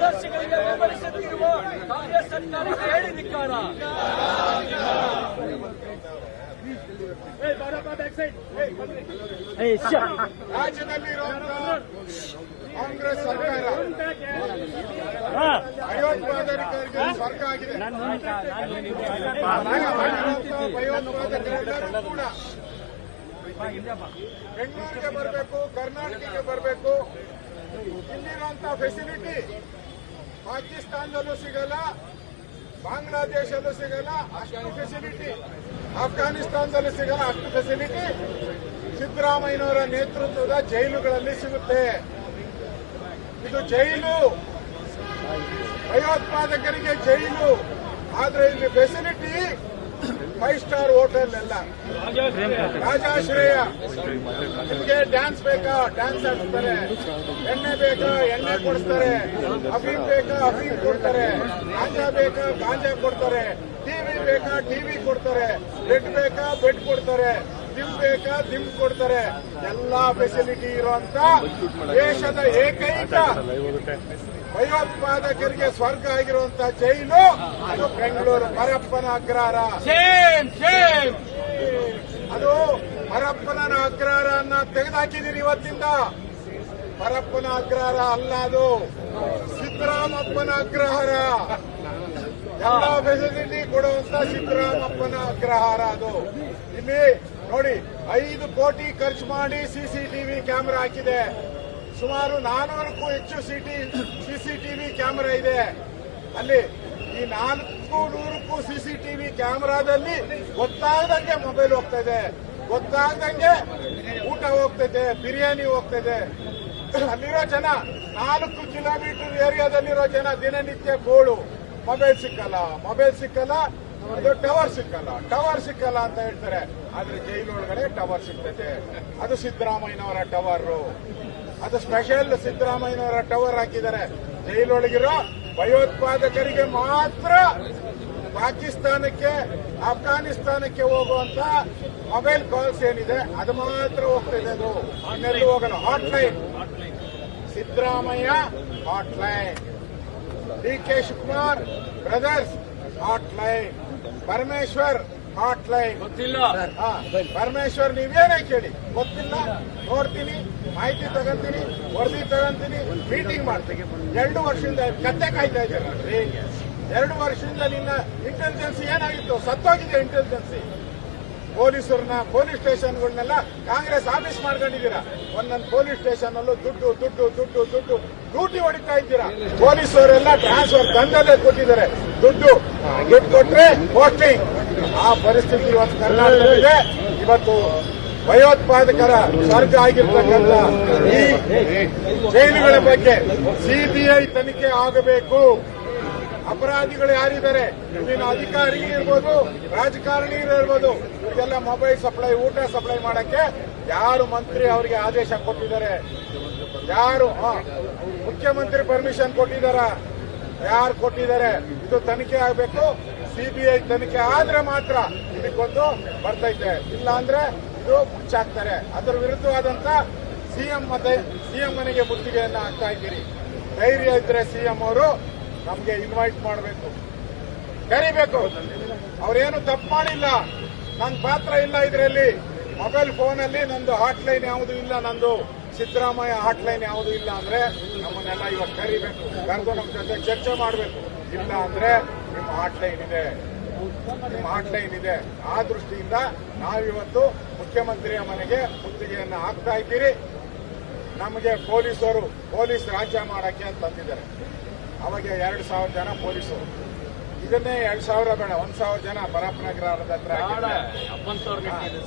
ಸದಸ್ಯಗಳಿಗೆ ಬೆಂಬಲಿಸುತ್ತಿರುವ ಕಾಂಗ್ರೆಸ್ ಸರ್ಕಾರಕ್ಕೆ ಹೇಳಿದ್ದಾರೆ. ರಾಜ್ಯದಲ್ಲಿರುವಂತಹ ಕಾಂಗ್ರೆಸ್ ಸರ್ಕಾರ ಭಯೋತ್ಪಾದಕರಿಗೆ ಸ್ವರ್ಗ ಆಗಿದೆ. ಭಯೋತ್ಪಾದಕರೆಲ್ಲರೂ ಕೂಡ ಬೆಂಗಳೂರಿಗೆ ಬರಬೇಕು, ಕರ್ನಾಟಕಕ್ಕೆ ಬರಬೇಕು. ಇಲ್ಲಿರುವಂತಹ ಫೆಸಿಲಿಟಿ ಪಾಕಿಸ್ತಾನದಲ್ಲೂ ಸಿಗಲ್ಲ, ಬಾಂಗ್ಲಾದೇಶದಲ್ಲೂ ಸಿಗಲ್ಲ ಅಷ್ಟು ಫೆಸಿಲಿಟಿ, ಅಫ್ಘಾನಿಸ್ತಾನದಲ್ಲೂ ಸಿಗಲ್ಲ ಅಷ್ಟು ಫೆಸಿಲಿಟಿ ಸಿದ್ದರಾಮಯ್ಯನವರ ನೇತೃತ್ವದ ಜೈಲುಗಳಲ್ಲಿ ಸಿಗುತ್ತೆ. ಇದು ಜೈಲು, ಭಯೋತ್ಪಾದಕರಿಗೆ ಜೈಲು. ಆದ್ರೆ ಇಲ್ಲಿ ಫೆಸಿಲಿಟಿ 5 ಸ್ಟಾರ್ ಹೋಟೆಲ್ ಎಲ್ಲ ರಾಜಾಶ್ರಯ. ನಿಮ್ಗೆ ಡ್ಯಾನ್ಸ್ ಬೇಕಾ ಡ್ಯಾನ್ಸ್ ಆಡಿಸ್ತಾರೆ, ಎಣ್ಣೆ ಬೇಕಾ ಎಣ್ಣೆ ಕೊಡಿಸ್ತಾರೆ, ಅಫೀಮ್ ಬೇಕಾ ಅಫೀಮ್ ಕೊಡ್ತಾರೆ, ಗಾಂಜಾ ಬೇಕಾ ಗಾಂಜಾ ಕೊಡ್ತಾರೆ, ಟಿವಿ ಬೇಕಾ ಟಿವಿ ಕೊಡ್ತಾರೆ, ಬೆಡ್ ಬೇಕಾ ಬೆಡ್ ಕೊಡ್ತಾರೆ, ದಿಮ್ ಬೇಕಾ ದಿಮ್ ಕೊಡ್ತಾರೆ. ಎಲ್ಲಾ ಫೆಸಿಲಿಟಿ ಇರುವಂತ ದೇಶದ ಏಕೈಕ ಭಯೋತ್ಪಾದಕರಿಗೆ ಸ್ವರ್ಗ ಆಗಿರುವಂತಹ ಜೈಲು ಅದು ಬೆಂಗಳೂರು ಪರಪ್ಪನ ಅಗ್ರಹಾರ. ಅದು ಪರಪ್ಪನ ಅಗ್ರಹಾರನ್ನ ತೆಗೆದುಹಾಕಿದ್ದೀರಿ ಇವತ್ತಿಂದ. ಪರಪ್ಪನ ಅಗ್ರಹಾರ ಅಲ್ಲ, ಅದು ಸಿದ್ದರಾಮಪ್ಪನ ಅಗ್ರಹಾರ. ಎಲ್ಲ ಫೆಸಿಲಿಟಿ ಕೊಡುವಂತ ಸಿದ್ದರಾಮಪ್ಪನ ಅಗ್ರಹಾರ ಅದು. ಇಲ್ಲಿ ನೋಡಿ 5 ಕೋಟಿ ಖರ್ಚು ಮಾಡಿ ಸಿಸಿಟಿವಿ ಕ್ಯಾಮೆರಾ ಹಾಕಿದೆ. ಸುಮಾರು 400ಕ್ಕೂ ಹೆಚ್ಚು ಸಿಸಿಟಿವಿ ಕ್ಯಾಮೆರಾ ಇದೆ ಅಲ್ಲಿ. ಈ 400ಕ್ಕೂ ಸಿಸಿಟಿವಿ ಕ್ಯಾಮೆರಾದಲ್ಲಿ ಗೊತ್ತಾಗದಂಗೆ ಮೊಬೈಲ್ ಹೋಗ್ತಾ ಇದೆ, ಗೊತ್ತಾಗದಂಗೆ ಊಟ ಹೋಗ್ತೈತೆ, ಬಿರಿಯಾನಿ ಹೋಗ್ತೈತೆ. ಅಲ್ಲಿರೋ ಜನ 4 ಕಿಲೋಮೀಟರ್ ಏರಿಯಾದಲ್ಲಿರೋ ಜನ ದಿನನಿತ್ಯ ಗೋಳು, ಮೊಬೈಲ್ ಸಿಕ್ಕಲ್ಲ, ಅದು ಟವರ್ ಸಿಕ್ಕಲ್ಲ ಅಂತ ಹೇಳ್ತಾರೆ. ಆದ್ರೆ ಜೈಲೊಳಗಡೆ ಟವರ್ ಸಿಗ್ತದೆ. ಅದು ಸಿದ್ದರಾಮಯ್ಯನವರ ಟವರ್, ಅದು ಸ್ಪೆಷಲ್ ಸಿದ್ದರಾಮಯ್ಯನವರ ಟವರ್ ಹಾಕಿದ್ದಾರೆ. ಜೈಲೊಳಗಿರೋ ಭಯೋತ್ಪಾದಕರಿಗೆ ಮಾತ್ರ ಪಾಕಿಸ್ತಾನಕ್ಕೆ, ಅಫ್ಘಾನಿಸ್ತಾನಕ್ಕೆ ಹೋಗುವಂತ ಮೊಬೈಲ್ ಕಾಲ್ಸ್ ಏನಿದೆ ಅದು ಮಾತ್ರ ಹೋಗ್ತಿದೆ. ಅದು ಇನ್ನೆಲ್ಲೂ ಹೋಗಲ್ಲ. Hotline Siddaramaiah hotline, DK Shivakumar brothers hotline, Parameshwar hotline. ಗೊತ್ತಿಲ್ಲ ಪರಮೇಶ್ವರ್, ನೀವೇನೇ ಕೇಳಿ ಗೊತ್ತಿಲ್ಲ. ನೋಡ್ತೀನಿ, ಮಾಹಿತಿ ತಗೊಂತೀನಿ, ವರದಿ ತಗೊಂತೀನಿ, ಮೀಟಿಂಗ್ ಮಾಡ್ತೀನಿ. 2 ವರ್ಷದಿಂದ ಕತ್ತೆ ಕಾಯ್ತಾ ಇದ್ದೀರಿ. 2 ವರ್ಷದಿಂದ ನಿನ್ನ ಇಂಟೆಲಿಜೆನ್ಸಿ ಏನಾಗಿತ್ತು? ಸತ್ತೋಗಿದೆ ಇಂಟೆಲಿಜೆನ್ಸಿ. ಪೊಲೀಸರನ್ನ, ಪೊಲೀಸ್ ಸ್ಟೇಷನ್ಗಳನ್ನೆಲ್ಲ ಕಾಂಗ್ರೆಸ್ ಆಫೀಸ್ ಮಾಡ್ಕೊಂಡಿದ್ದೀರಾ. ಒಂದೊಂದು ಪೊಲೀಸ್ ಸ್ಟೇಷನ್ ಅಲ್ಲೂ ದುಡ್ಡು ಡ್ಯೂಟಿ ಹೊಡಿತಾ ಇದ್ದೀರಾ. ಪೊಲೀಸವರೆಲ್ಲ ಟ್ರಾನ್ಸ್ಫರ್ ದಂಧಲ್ಲೇ ಕೊಟ್ಟಿದ್ದಾರೆ. ದುಡ್ಡು ಕೊಟ್ರೆ ಪೋಸ್ಟಿಂಗ್. ಆ ಪರಿಸ್ಥಿತಿ ಇವತ್ತು ಕರ್ನಾಟಕದಲ್ಲಿದೆ. ಇವತ್ತು ಭಯೋತ್ಪಾದಕರ ಸ್ವರ್ಗ ಆಗಿರ್ತಕ್ಕಂಥ ಈ ಜೈಲುಗಳ ಬಗ್ಗೆ ಸಿಬಿಐ ತನಿಖೆ ಆಗಬೇಕು. ಅಪರಾಧಿಗಳು ಯಾರಿದ್ದಾರೆ, ಇಲ್ಲಿನ ಅಧಿಕಾರಿಗಳು ಇರ್ಬೋದು, ರಾಜಕಾರಣಿಗಳು ಇರ್ಬೋದು, ಇದೆಲ್ಲ ಮೊಬೈಲ್ ಸಪ್ಲೈ, ಊಟ ಸಪ್ಲೈ ಮಾಡಕ್ಕೆ ಯಾರು ಮಂತ್ರಿ ಅವರಿಗೆ ಆದೇಶ ಕೊಟ್ಟಿದ್ದಾರೆ? ಯಾರು ಮುಖ್ಯಮಂತ್ರಿ ಪರ್ಮಿಷನ್ ಕೊಟ್ಟಿದ್ದಾರ? ಯಾರು ಕೊಟ್ಟಿದ್ದಾರೆ? ಇದು ತನಿಖೆ ಆಗಬೇಕು. ಸಿಬಿಐ ತನಿಖೆ ಆದ್ರೆ ಮಾತ್ರ ಇದಕ್ಕೊಂದು ಬರ್ತೈತೆ, ಇಲ್ಲ ಅಂದ್ರೆ ಇದು ಮುಚ್ಚಾಕ್ತಾರೆ. ಅದರ ವಿರುದ್ಧವಾದಂತ ಸಿಎಂ ಮನೆಗೆ ಮುತ್ತಿಗೆಯನ್ನ ಹಾಕ್ತಾ ಇದ್ದೀರಿ. ಧೈರ್ಯ ಇದ್ರೆ ಸಿಎಂ ಅವರು ನಮ್ಗೆ ಇನ್ವೈಟ್ ಮಾಡಬೇಕು, ಕರಿಬೇಕು. ಅವ್ರೇನು ತಪ್ಪು ಮಾಡಿಲ್ಲ, ನನ್ನ ಪಾತ್ರ ಇಲ್ಲ ಇದರಲ್ಲಿ. ಮೊಬೈಲ್ ಫೋನಲ್ಲಿ ನಂದು ಹಾಟ್ಲೈನ್ ಯಾವುದು ಇಲ್ಲ, ನಂದು ಸಿದ್ದರಾಮಯ್ಯ ಹಾಟ್ಲೈನ್ ಯಾವುದು ಇಲ್ಲ ಅಂದ್ರೆ ನಮ್ಮನ್ನೆಲ್ಲ ಇವತ್ತು ಕರಿಬೇಕು, ಕರೆದು ನಮ್ಮ ಜೊತೆ ಚರ್ಚೆ ಮಾಡಬೇಕು. ಇಲ್ಲ ಅಂದ್ರೆ ನಿಮ್ಮ ಹಾಟ್ಲೈನ್ ಇದೆ. ನಿಮ್ಮ ಹಾಟ್ಲೈನ್ ಇದೆ. ಆ ದೃಷ್ಟಿಯಿಂದ ನಾವಿವತ್ತು ಮುಖ್ಯಮಂತ್ರಿಯ ಮನೆಗೆ ಮುತ್ತಿಗೆಯನ್ನ ಹಾಕ್ತಾ ಇದ್ದೀರಿ. ನಮಗೆ ಪೊಲೀಸರು ಪೊಲೀಸ್ ರಾಜ್ಯ ಮಾಡಕ್ಕೆ ಅಂತ ತಂದಿದ್ದಾರೆ. ಅವಾಗ 2,000 ಜನ ಪೊಲೀಸರು, ಇದನ್ನೇ 2,000 ಬೇಡ 1,000 ಜನ ಪರಪ್ಪನಗರದ ಹತ್ರ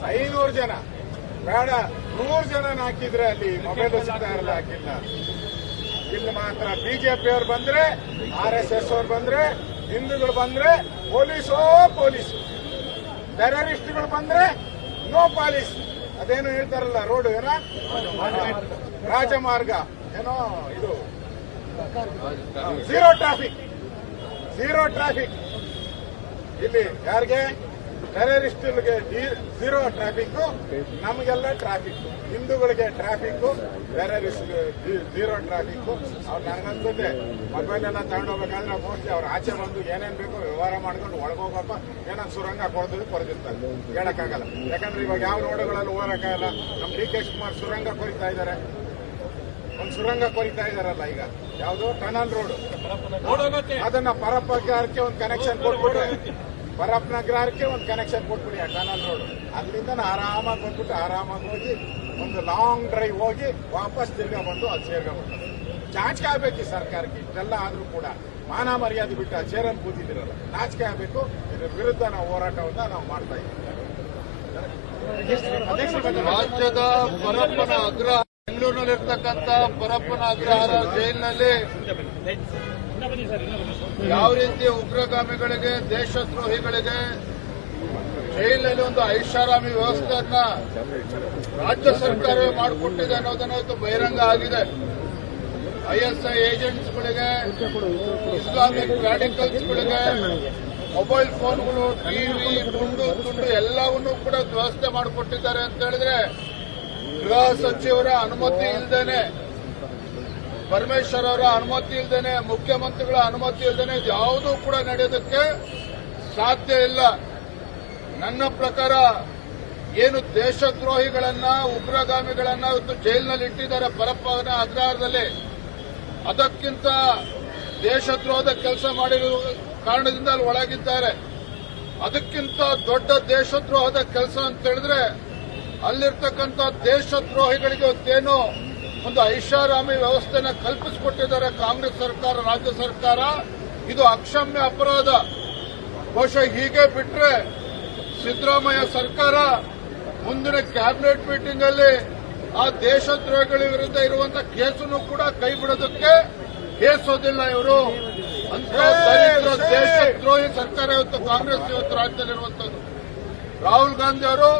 500 ಜನ ಬೇಡ 100 ಜನ ಹಾಕಿದ್ರೆ ಅಲ್ಲಿ ಮೊಬೈಲ್ ಸಿಗ್ತಾರಲ್ಲ ಹಾಕಿಲ್ಲ. ಇಲ್ಲಿ ಮಾತ್ರ ಬಿಜೆಪಿಯವರು ಬಂದ್ರೆ, RSS ಅವ್ರು ಬಂದ್ರೆ, ಹಿಂದೂಗಳು ಬಂದ್ರೆ ಪೊಲೀಸು, ಟೆರರಿಸ್ಟ್ಗಳು ಬಂದ್ರೆ ನೋ ಪಾಲಿಸ್. ಅದೇನು ಹೇಳ್ತಾರಲ್ಲ ರೋಡ್ ಏನೋ ರಾಜಮಾರ್ಗ ಏನೋ ಇದು ಝೀರೋ ಟ್ರಾಫಿಕ್. ಇಲ್ಲಿ ಯಾರಿಗೆ ಟೆರರಿಸ್ಟ್ಗಳಿಗೆ ಝೀರೋ ಟ್ರಾಫಿಕ್, ನಮಗೆಲ್ಲ ಟ್ರಾಫಿಕ್. ಹಿಂದೂಗಳಿಗೆ ಟ್ರಾಫಿಕ್, ಟೆರರಿಸ್ಟ್ ಝೀರೋ ಟ್ರಾಫಿಕ್. ಅವ್ರು ನನಗನ್ಸುತ್ತೆ ಮೊಬೈಲ್ ಎಲ್ಲ ತಗೊಂಡೋಗ್ಬೇಕಾದ್ರೆ ಮೋಸ್ಟ್ಲಿ ಅವ್ರು ಆಚೆ ಬಂದು ಏನೇನ್ ಬೇಕೋ ವ್ಯವಹಾರ ಮಾಡ್ಕೊಂಡು ಒಳಗೋಗಪ್ಪ ಏನೋ ಸುರಂಗ ಕೊರೆದಿರ್ತಾರೆ, ಹೇಳಕ್ಕಾಗಲ್ಲ. ಯಾಕಂದ್ರೆ ಇವಾಗ ಯಾವ ರೋಡ್ಗಳಲ್ಲಿ ಹೋಗಕ್ಕಾಗಲ್ಲ. ನಮ್ DK ಶಿವಕುಮಾರ್ ಸುರಂಗ ಕೊರಿತಾ ಇದ್ದಾರೆ. ಒಂದು ಸುರಂಗ ಕೊರಿತಾ ಇದಾರಲ್ಲ ಈಗ, ಯಾವುದು ಟನಲ್ ರೋಡ್, ಅದನ್ನ ಪರಪ್ಪನಗರಕ್ಕೆ ಒಂದು ಕನೆಕ್ಷನ್ ಕೊಟ್ಬಿಟ್ರೆ, ಪರಪ್ಪನಗರಕ್ಕೆ ಒಂದು ಕನೆಕ್ಷನ್ ಕೊಟ್ಬಿಡಿ ಆ ಟನಲ್ ರೋಡ್. ಅಲ್ಲಿಂದ ಆರಾಮಾಗಿ ಬಂದ್ಬಿಟ್ಟು ಆರಾಮಾಗಿ ಹೋಗಿ ಒಂದು ಲಾಂಗ್ ಡ್ರೈವ್ ಹೋಗಿ ವಾಪಸ್ ತಿರ್ಗಾ ಬಂದು ಅಲ್ಲಿ ಸೇರ್ಕೊಂಡು ನಾಚಿಕೆ ಆಗ್ಬೇಕು ಈ ಸರ್ಕಾರಕ್ಕೆ. ಇಷ್ಟೆಲ್ಲ ಆದ್ರೂ ಕೂಡ ಮಾನ ಮರ್ಯಾದೆ ಬಿಟ್ಟು ಆ ಚೇರನ್ನು ಕೂತಿದ್ದೀರಲ್ಲ, ನಾಚಿಕೆ ಆಗ್ಬೇಕು. ಇದ್ರ ವಿರುದ್ಧ ನಾವು ಹೋರಾಟವನ್ನ ನಾವು ಮಾಡ್ತಾ ಇದ್ದೀವಿ. ರಾಜ್ಯದ ಪರಪ್ಪನ ಅಗ್ರಹಾರ, ಬೆಂಗಳೂರಿನಲ್ಲಿರ್ತಕ್ಕಂಥ ಪರಪ್ಪನ ಅಗ್ರಹಾರ ಜೈಲಿನಲ್ಲಿ ಯಾವ ರೀತಿ ಉಗ್ರಗಾಮಿಗಳಿಗೆ, ದೇಶದ್ರೋಹಿಗಳಿಗೆ ಜೈಲಿನಲ್ಲಿ ಒಂದು ಐಷಾರಾಮಿ ವ್ಯವಸ್ಥೆಯನ್ನ ರಾಜ್ಯ ಸರ್ಕಾರವೇ ಮಾಡಿಕೊಟ್ಟಿದೆ ಅನ್ನೋದನ್ನ ಇವತ್ತು ಬಹಿರಂಗ ಆಗಿದೆ. ISI ಏಜೆಂಟ್ಸ್ಗಳಿಗೆ, ಇಸ್ಲಾಮಿಕ್ ರಾಡಿಕಲ್ಸ್ಗಳಿಗೆ ಮೊಬೈಲ್ ಫೋನ್ಗಳು, ಟಿವಿ, ತುಂಡು ಎಲ್ಲವನ್ನೂ ಕೂಡ ವ್ಯವಸ್ಥೆ ಮಾಡಿಕೊಟ್ಟಿದ್ದಾರೆ ಅಂತ ಹೇಳಿದ್ರೆ ಗೃಹ ಸಚಿವರ ಅನುಮತಿ ಇಲ್ಲದೇನೆ, ಪರಮೇಶ್ವರ್ ಅವರ ಅನುಮತಿ ಇಲ್ಲದೇನೆ, ಮುಖ್ಯಮಂತ್ರಿಗಳ ಅನುಮತಿ ಇಲ್ಲದೇನೆ ಯಾವುದೂ ಕೂಡ ನಡೆಯೋದಕ್ಕೆ ಸಾಧ್ಯ ಇಲ್ಲ. ನನ್ನ ಪ್ರಕಾರ ಏನು ದೇಶದ್ರೋಹಿಗಳನ್ನ, ಉಗ್ರಗಾಮಿಗಳನ್ನ ಇವತ್ತು ಜೈಲಿನಲ್ಲಿ ಇಟ್ಟಿದ್ದಾರೆ ಪರಪ್ಪನ ಅಗ್ರಹಾರದಲ್ಲಿ, ಅದಕ್ಕಿಂತ ದೇಶದ್ರೋಹದ ಕೆಲಸ ಮಾಡಿರುವ ಕಾರಣದಿಂದ ಅಲ್ಲಿ ಒಳಗಿದ್ದಾರೆ. ಅದಕ್ಕಿಂತ ದೊಡ್ಡ ದೇಶದ್ರೋಹದ ಕೆಲಸ ಅಂತ ಹೇಳಿದ್ರೆ ಅಲ್ಲಿರ್ತಕ್ಕಂಥ ದೇಶದ್ರೋಹಿಗಳಿಗೆ ಇವತ್ತೇನು ಒಂದು ಐಷಾರಾಮಿ ವ್ಯವಸ್ಥೆನ ಕಲ್ಪಿಸಿಕೊಟ್ಟಿದ್ದಾರೆ ಕಾಂಗ್ರೆಸ್ ಸರ್ಕಾರ, ರಾಜ್ಯ ಸರ್ಕಾರ. ಇದು ಅಕ್ಷಮ್ಯ ಅಪರಾಧ. ಬಹುಶಃ ಹೀಗೆ ಬಿಟ್ರೆ ಸಿದ್ದರಾಮಯ್ಯ ಸರ್ಕಾರ ಮುಂದಿನ ಕ್ಯಾಬಿನೆಟ್ ಮೀಟಿಂಗ್ ಅಲ್ಲಿ ಆ ದೇಶದ್ರೋಹಿಗಳ ವಿರುದ್ಧ ಇರುವಂತಹ ಕೇಸನ್ನು ಕೂಡ ಕೈ ಬಿಡೋದಕ್ಕೆ ಕೇಸೋದಿಲ್ಲ ಇವರು. ಅಂತ ದರಿದ್ರ ದೇಶದ್ರೋಹಿ ಸರ್ಕಾರ ಇವತ್ತು ಕಾಂಗ್ರೆಸ್ ಇವತ್ತು ರಾಜ್ಯದಲ್ಲಿರುವಂತದ್ದು. ರಾಹುಲ್ ಗಾಂಧಿ ಅವರು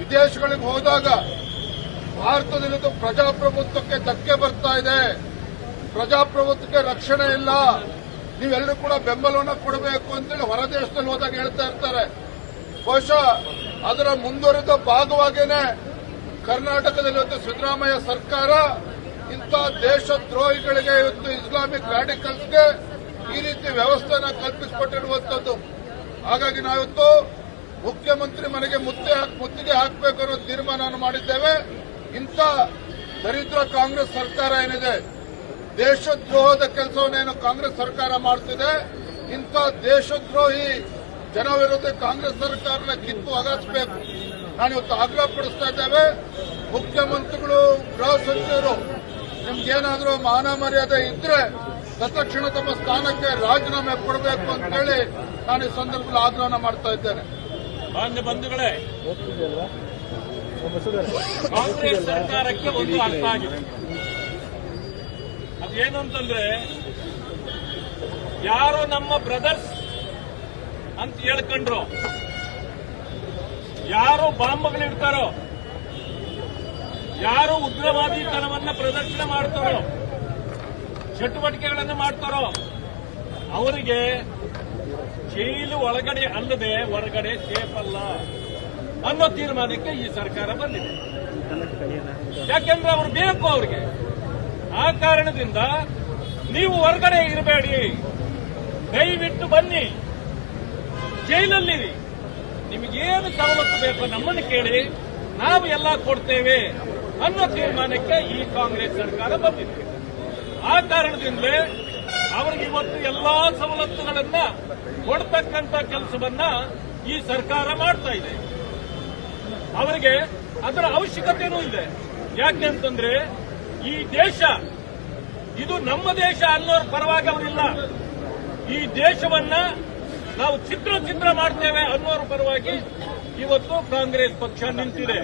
ವಿದೇಶಗಳಿಗೆ ಹೋದಾಗ ಭಾರತದಲ್ಲಿ ಪ್ರಜಾಪ್ರಭುತ್ವಕ್ಕೆ ಧಕ್ಕೆ ಬರ್ತಾ ಇದೆ, ಪ್ರಜಾಪ್ರಭುತ್ವಕ್ಕೆ ರಕ್ಷಣೆ ಇಲ್ಲ, ನೀವೆಲ್ಲರೂ ಕೂಡ ಬೆಂಬಲವನ್ನು ಕೊಡಬೇಕು ಅಂತೇಳಿ ಹೊರದೇಶದಲ್ಲಿ ಹೋದಾಗ ಹೇಳ್ತಾ ಇರ್ತಾರೆ. ಬಹುಶಃ ಅದರ ಮುಂದುವರಿದ ಭಾಗವಾಗೇನೆ ಕರ್ನಾಟಕದಲ್ಲಿ ಇವತ್ತು ಸಿದ್ದರಾಮಯ್ಯ ಸರ್ಕಾರ ಇಂಥ ದೇಶದ್ರೋಹಿಗಳಿಗೆ, ಇವತ್ತು ಇಸ್ಲಾಮಿಕ್ ರಾಡಿಕಲ್ಸ್ಗೆ ಈ ರೀತಿ ವ್ಯವಸ್ಥೆನ ಕಲ್ಪಿಸಿಕೊಟ್ಟಿರುವಂತದ್ದು. ಹಾಗಾಗಿ ನಾವಿವತ್ತು ಮುಖ್ಯಮಂತ್ರಿ ಮನೆಗೆ ಮುತ್ತಿಗೆ ಹಾಕಬೇಕು ಅನ್ನೋ ತೀರ್ಮಾನವನ್ನು ಮಾಡಿದ್ದೇವೆ. ಇಂಥ ದರಿದ್ರ ಕಾಂಗ್ರೆಸ್ ಸರ್ಕಾರ ಏನಿದೆ, ದೇಶದ್ರೋಹದ ಕೆಲಸವನ್ನೇನು ಕಾಂಗ್ರೆಸ್ ಸರ್ಕಾರ ಮಾಡ್ತಿದೆ, ಇಂಥ ದೇಶದ್ರೋಹಿ ಜನ ವಿರೋಧಿ ಕಾಂಗ್ರೆಸ್ ಸರ್ಕಾರನ ಕಿತ್ತು ಅಗಲಿಸಬೇಕು. ನಾನಿವತ್ತು ಆಗ್ರಹ ಪಡಿಸ್ತಾ ಇದ್ದೇವೆ. ಮುಖ್ಯಮಂತ್ರಿಗಳು, ಗೃಹ ಸಚಿವರು ನಿಮ್ಗೇನಾದ್ರೂ ಮಾನ ಮರ್ಯಾದೆ ಇದ್ರೆ ತತ್ಕ್ಷಣ ತಮ್ಮ ಸ್ಥಾನಕ್ಕೆ ರಾಜೀನಾಮೆ ಕೊಡಬೇಕು ಅಂತ ಹೇಳಿ ನಾನು ಈ ಸಂದರ್ಭದಲ್ಲಿ ಆಗ್ರಹ ಮಾಡ್ತಾ ಇದ್ದೇನೆ. ಮಾನ್ಯ ಬಂಧುಗಳೇ, ಕಾಂಗ್ರೆಸ್ ಸರ್ಕಾರಕ್ಕೆ ಒಂದು ಅರ್ಥ ಆಗಿದೆ. ಅದೇನು ಅಂತಂದ್ರೆ, ಯಾರು ನಮ್ಮ ಬ್ರದರ್ಸ್ ಅಂತ ಹೇಳ್ಕೊಂಡ್ರು, ಯಾರು ಬಾಂಬ್ಗಳಿಡ್ತಾರೋ, ಯಾರು ಉಗ್ರವಾದಿತನವನ್ನ ಪ್ರದರ್ಶನ ಮಾಡ್ತಾರೋ, ಚಟುವಟಿಕೆಗಳನ್ನು ಮಾಡ್ತಾರೋ, ಅವರಿಗೆ ಜೈಲು ಒಳಗಡೆ ಅಲ್ಲದೆ ಹೊರಗಡೆ ಸೇಫ್ ಅಲ್ಲ ಅನ್ನೋ ತೀರ್ಮಾನಕ್ಕೆ ಈ ಸರ್ಕಾರ ಬಂದಿದೆ. ಯಾಕೆಂದ್ರೆ ಅವರು ಬೇಕು ಅವ್ರಿಗೆ. ಆ ಕಾರಣದಿಂದ ನೀವು ಹೊರಗಡೆ ಇರಬೇಡಿ, ದಯವಿಟ್ಟು ಬನ್ನಿ, ಜೈಲಲ್ಲಿರಿ, ನಿಮಗೇನು ಸವಲತ್ತು ಬೇಕೋ ನಮ್ಮನ್ನು ಕೇಳಿ, ನಾವು ಎಲ್ಲ ಕೊಡ್ತೇವೆ ಅನ್ನೋ ತೀರ್ಮಾನಕ್ಕೆ ಈ ಕಾಂಗ್ರೆಸ್ ಸರ್ಕಾರ ಬಂದಿದೆ. ಆ ಕಾರಣದಿಂದಲೇ ಅವರಿಗೆ ಇವತ್ತು ಎಲ್ಲಾ ಸವಲತ್ತುಗಳನ್ನ ಕೊಡ್ತಕ್ಕಂತ ಕೆಲಸವನ್ನ ಈ ಸರ್ಕಾರ ಮಾಡ್ತಾ ಇದೆ. ಅವರಿಗೆ ಅದರ ಅವಶ್ಯಕತೆನೂ ಇದೆ. ಯಾಕೆಂತಂದ್ರೆ ಈ ದೇಶ ಇದು ನಮ್ಮ ದೇಶ ಅನ್ನೋರ ಪರವಾಗಿ ಅವರಿಲ್ಲ. ಈ ದೇಶವನ್ನ ನಾವು ಚಿತ್ರ ಮಾಡ್ತೇವೆ ಅನ್ನೋರ ಪರವಾಗಿ ಇವತ್ತು ಕಾಂಗ್ರೆಸ್ ಪಕ್ಷ ನಿಂತಿದೆ.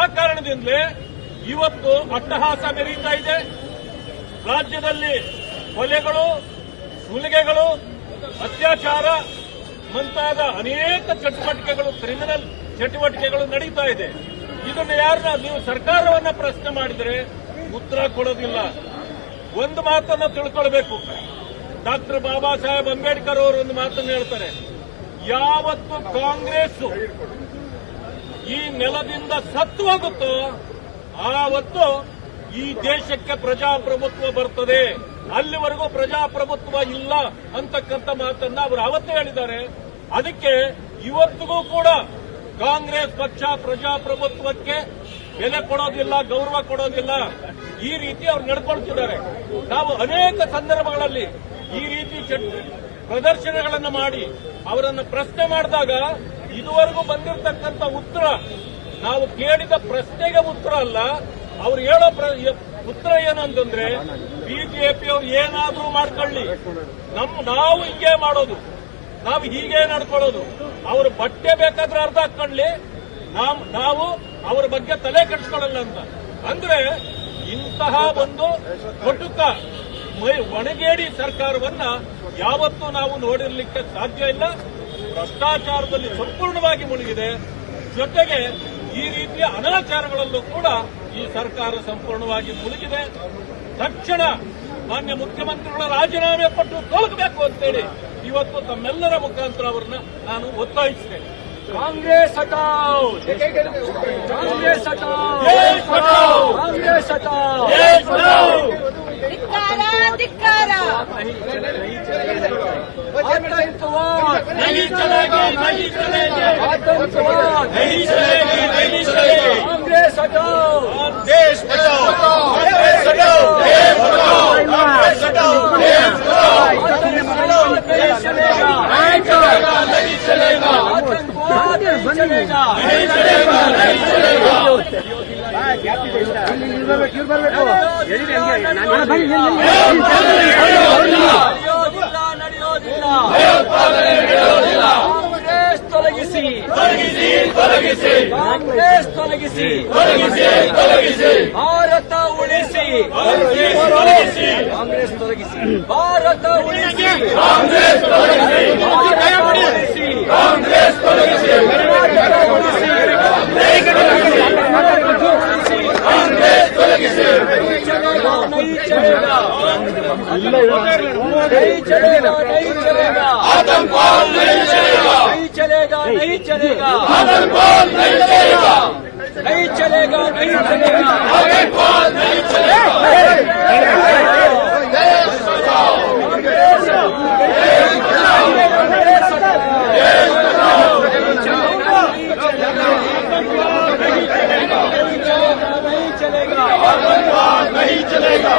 ಆ ಕಾರಣದಿಂದಲೇ ಇವತ್ತು ಅಟ್ಟಹಾಸ ಮೆರೀತಾ ಇದೆ. ರಾಜ್ಯದಲ್ಲಿ ಕೊಲೆಗಳು, ಸುಲಿಗೆಗಳು, ಅತ್ಯಾಚಾರ ಮುಂತಾದ ಅನೇಕ ಚಟುವಟಿಕೆಗಳು, ಕ್ರಿಮಿನಲ್ ಚಟುವಟಿಕೆಗಳು ನಡೀತಾ ಇದೆ. ಇದನ್ನು ಯಾರನ್ನ ನೀವು ಸರ್ಕಾರವನ್ನ ಪ್ರಶ್ನೆ ಮಾಡಿದರೆ ಉತ್ತರ ಕೊಡೋದಿಲ್ಲ. ಒಂದು ಮಾತನ್ನು ತಿಳ್ಕೊಳ್ಬೇಕು. ಡಾಕ್ಟರ್ ಬಾಬಾ ಸಾಹೇಬ್ ಅಂಬೇಡ್ಕರ್ ಅವರು ಒಂದು ಮಾತನ್ನು ಹೇಳ್ತಾರೆ, ಯಾವತ್ತು ಕಾಂಗ್ರೆಸ್ ಈ ನೆಲದಿಂದ ಸತ್ತು ಹೋಗುತ್ತೋ ಆವತ್ತು ಈ ದೇಶಕ್ಕೆ ಪ್ರಜಾಪ್ರಭುತ್ವ ಬರ್ತದೆ. ಅಲ್ಲಿವರೆಗೂ ಪ್ರಜಾಪ್ರಭುತ್ವ ಇಲ್ಲ ಅಂತಕ್ಕಂಥ ಮಾತನ್ನ ಅವರು ಅವತ್ತೇ ಹೇಳಿದ್ದಾರೆ. ಅದಕ್ಕೆ ಇವತ್ತಿಗೂ ಕೂಡ ಕಾಂಗ್ರೆಸ್ ಪಕ್ಷ ಪ್ರಜಾಪ್ರಭುತ್ವಕ್ಕೆ ಬೆಲೆ ಕೊಡೋದಿಲ್ಲ, ಗೌರವ ಕೊಡೋದಿಲ್ಲ. ಈ ರೀತಿ ಅವ್ರು ನಡ್ಕೊಳ್ತಿದ್ದಾರೆ. ನಾವು ಅನೇಕ ಸಂದರ್ಭಗಳಲ್ಲಿ ಈ ರೀತಿ ಪ್ರದರ್ಶನಗಳನ್ನು ಮಾಡಿ ಅವರನ್ನು ಪ್ರಶ್ನೆ ಮಾಡಿದಾಗ ಇದುವರೆಗೂ ಬಂದಿರತಕ್ಕಂಥ ಉತ್ತರ, ನಾವು ಕೇಳಿದ ಪ್ರಶ್ನೆಗೆ ಉತ್ತರ ಅಲ್ಲ, ಅವ್ರು ಹೇಳೋ ಉತ್ತರ ಏನಂತಂದ್ರೆ ಬಿಜೆಪಿ ಅವ್ರು ಏನಾದ್ರೂ ಮಾಡ್ಕೊಳ್ಳಿ, ನಾವು ಹಿಂಗೆ ಮಾಡೋದು, ನಾವು ಹೀಗೆ ನಡ್ಕೊಳ್ಳೋದು, ಅವ್ರ ಬಟ್ಟೆ ಬೇಕಾದ್ರೆ ಅರ್ಧ ಹಾಕೊಳ್ಳಿ, ನಾವು ಅವರ ಬಗ್ಗೆ ತಲೆ ಕೆಡಿಸ್ಕೊಳ್ಳಲ್ಲ ಅಂತ. ಅಂದ್ರೆ ಇಂತಹ ಒಂದು ಕೊಟುಕ ಒಣಗೇಡಿ ಸರ್ಕಾರವನ್ನ ಯಾವತ್ತೂ ನಾವು ನೋಡಿರ್ಲಿಕ್ಕೆ ಸಾಧ್ಯ ಇಲ್ಲ. ಭ್ರಷ್ಟಾಚಾರದಲ್ಲಿ ಸಂಪೂರ್ಣವಾಗಿ ಮುಳುಗಿದೆ. ಜೊತೆಗೆ ಈ ರೀತಿಯ ಅನಾಚಾರಗಳಲ್ಲೂ ಕೂಡ ಈ ಸರ್ಕಾರ ಸಂಪೂರ್ಣವಾಗಿ ಮುಳುಗಿದೆ. ತಕ್ಷಣ ಮಾನ್ಯ ಮುಖ್ಯಮಂತ್ರಿಗಳ ರಾಜೀನಾಮೆ ಕೊಟ್ಟು ತೊಲಗಬೇಕು ಅಂತೇಳಿ ಇವತ್ತು ತಮ್ಮೆಲ್ಲರ ಮುಖಾಂತರ ಅವರನ್ನ ನಾನು ಒತ್ತಾಯಿಸ್ತೇನೆ. ಕಾಂಗ್ರೆಸ್ ಹಟಾವ್, ಕಾಂಗ್ರೆಸ್ ಹಟಾವ್, ಕಾಂಗ್ರೆಸ್ ಹಟಾವ್. ಧಿಕ್ಕಾರ ಧಿಕ್ಕಾರ आतंकवाद नहीं चलेगी, नहीं चलेगी, आतंकवाद नहीं चलेगी, नहीं चलेगी। कांग्रेस हटाओ, देश बचाओ, कांग्रेस हटाओ, देश बचाओ, कांग्रेस हटाओ, देश बचाओ। आतंकवाद नहीं चलेगा, नहीं चलेगा, नहीं चलेगा, आतंकवाद नहीं चलेगा, नहीं चलेगा, नहीं चलेगा। ಕಾಂಗ್ರೆಸ್ ತೊಲಗಿಸಿ, ತೊಲಗಿಸಿ, ಕಾಂಗ್ರೆಸ್ ತೊಲಗಿಸಿ, ತೊಲಗಿಸಿ, ಭಾರತ ಉಳಿಸಿ, ತೊಲಗಿಸಿ, ಕಾಂಗ್ರೆಸ್ ತೊಲಗಿಸಿ, ಭಾರತ ಉಳಿಸಿ, ಕಾಂಗ್ರೆಸ್ ತೊಲಗಿಸಿ, ಭಾರತ ಉಳಿಸಿ, ಕಾಂಗ್ರೆಸ್ ತೊಲಗಿಸಿ, ಕಾಂಗ್ರೆಸ್ ತೊಲಗಿಸಿ, नहीं चलेगा, नहीं चलेगा, नहीं चलेगा, आतंकवाद नहीं चलेगा, नहीं चलेगा, नहीं चलेगा, आतंकवाद नहीं चलेगा, नहीं चलेगा, नहीं चलेगा, आतंकवाद नहीं चलेगा। नहीं चलेगा,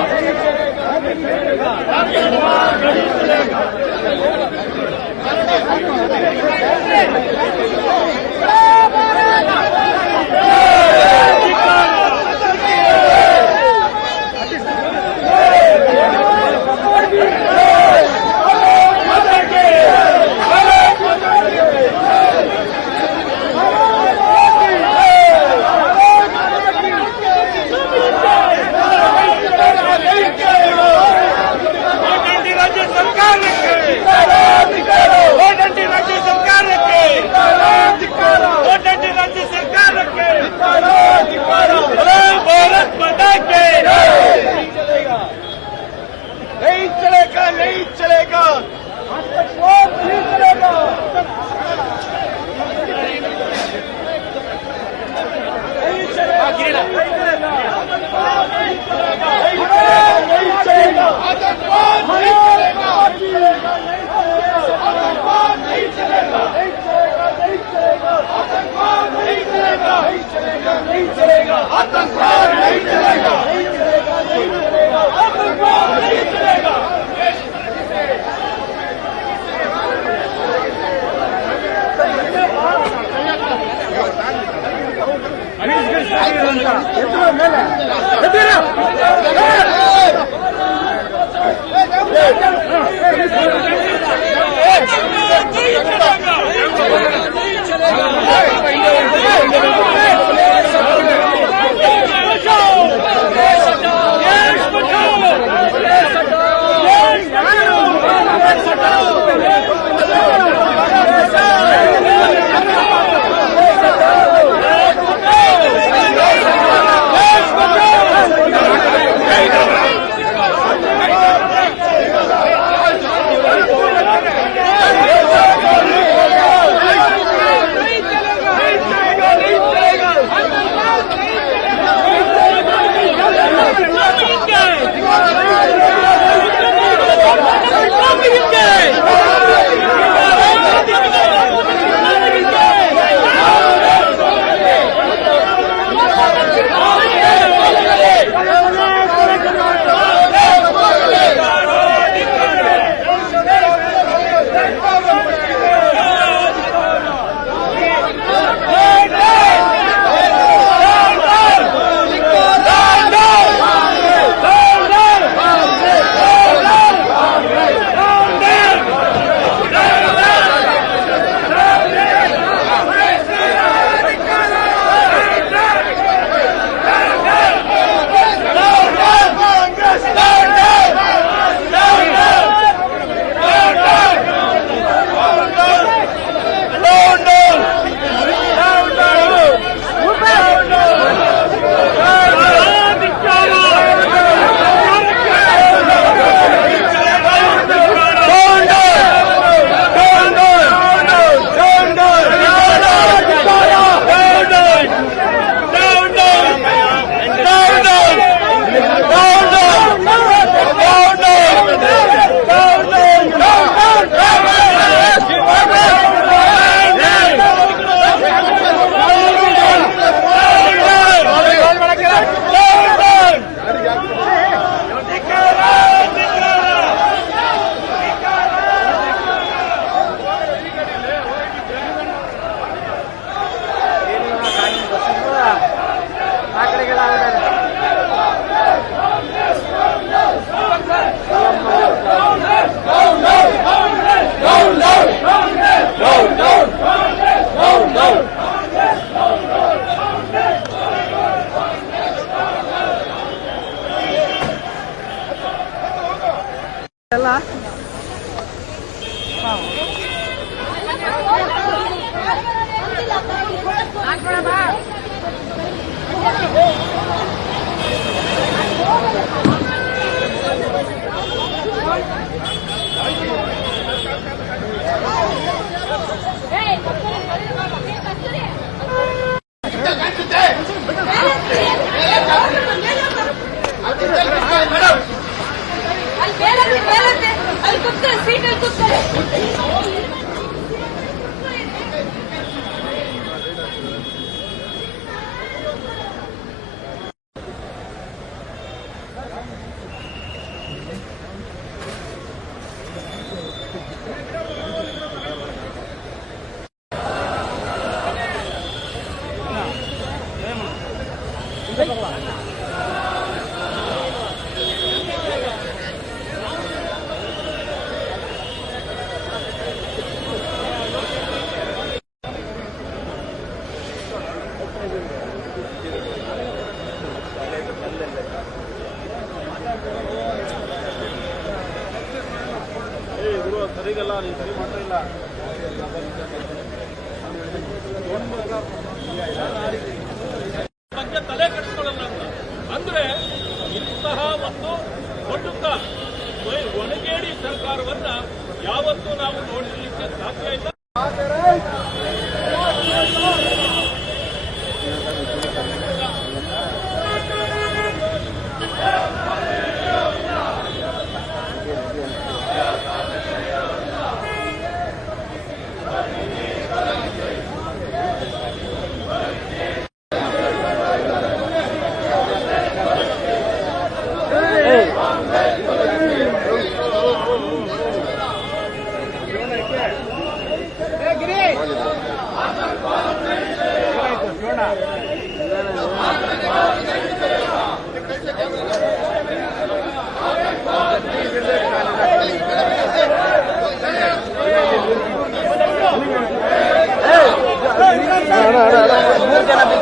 ಅಲ್ಲಿ ಕೂತ್ಕೊಳ್ಳಿ, ಸೀಟಲ್ಲಿ ಕೂತ್ಕೊಳ್ಳಿ. ಸರಿಗಲ್ಲ, ನೀನು ಸರಿ ಮಾಡ್ತಾ ಇಲ್ಲ. ಬಗ್ಗೆ ತಲೆ ಕೆಡಿಸ್ಕೊಳ್ಳಲ್ಲ ಅಂತ ಅಂದ್ರೆ ಇಂತಹ ಒಂದು ದೊಡ್ಡ ಒಣಗೇಡಿ ಸರ್ಕಾರವನ್ನ ಯಾವತ್ತೂ ನಾವು ನೋಡಿರಲಿಕ್ಕೆ ಸಾಧ್ಯ ಇಲ್ಲ.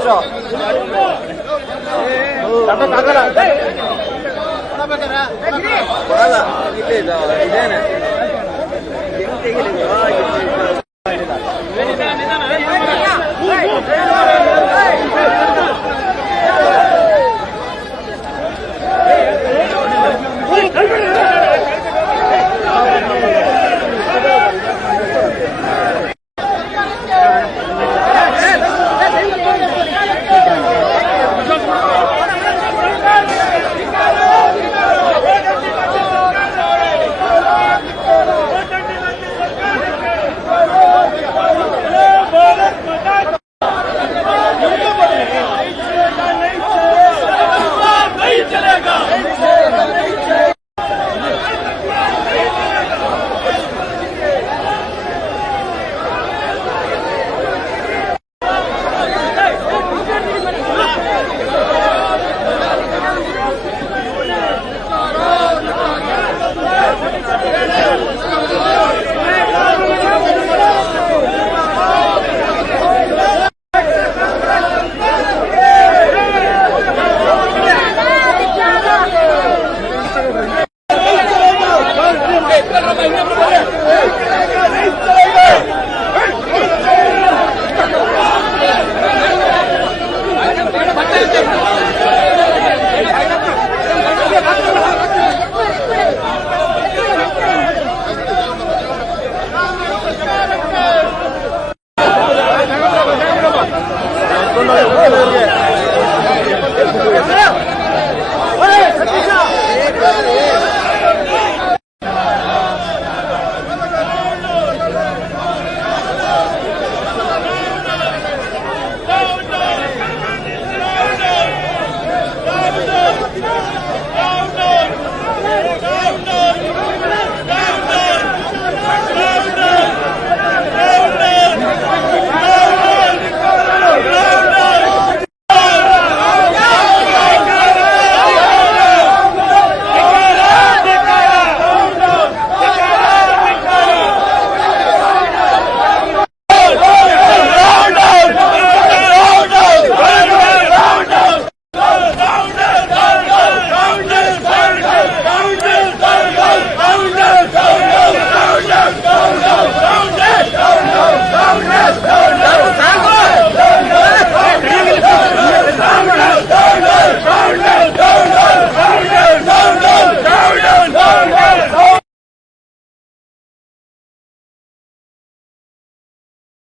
ಹೆಸರು ಇದೇನೆ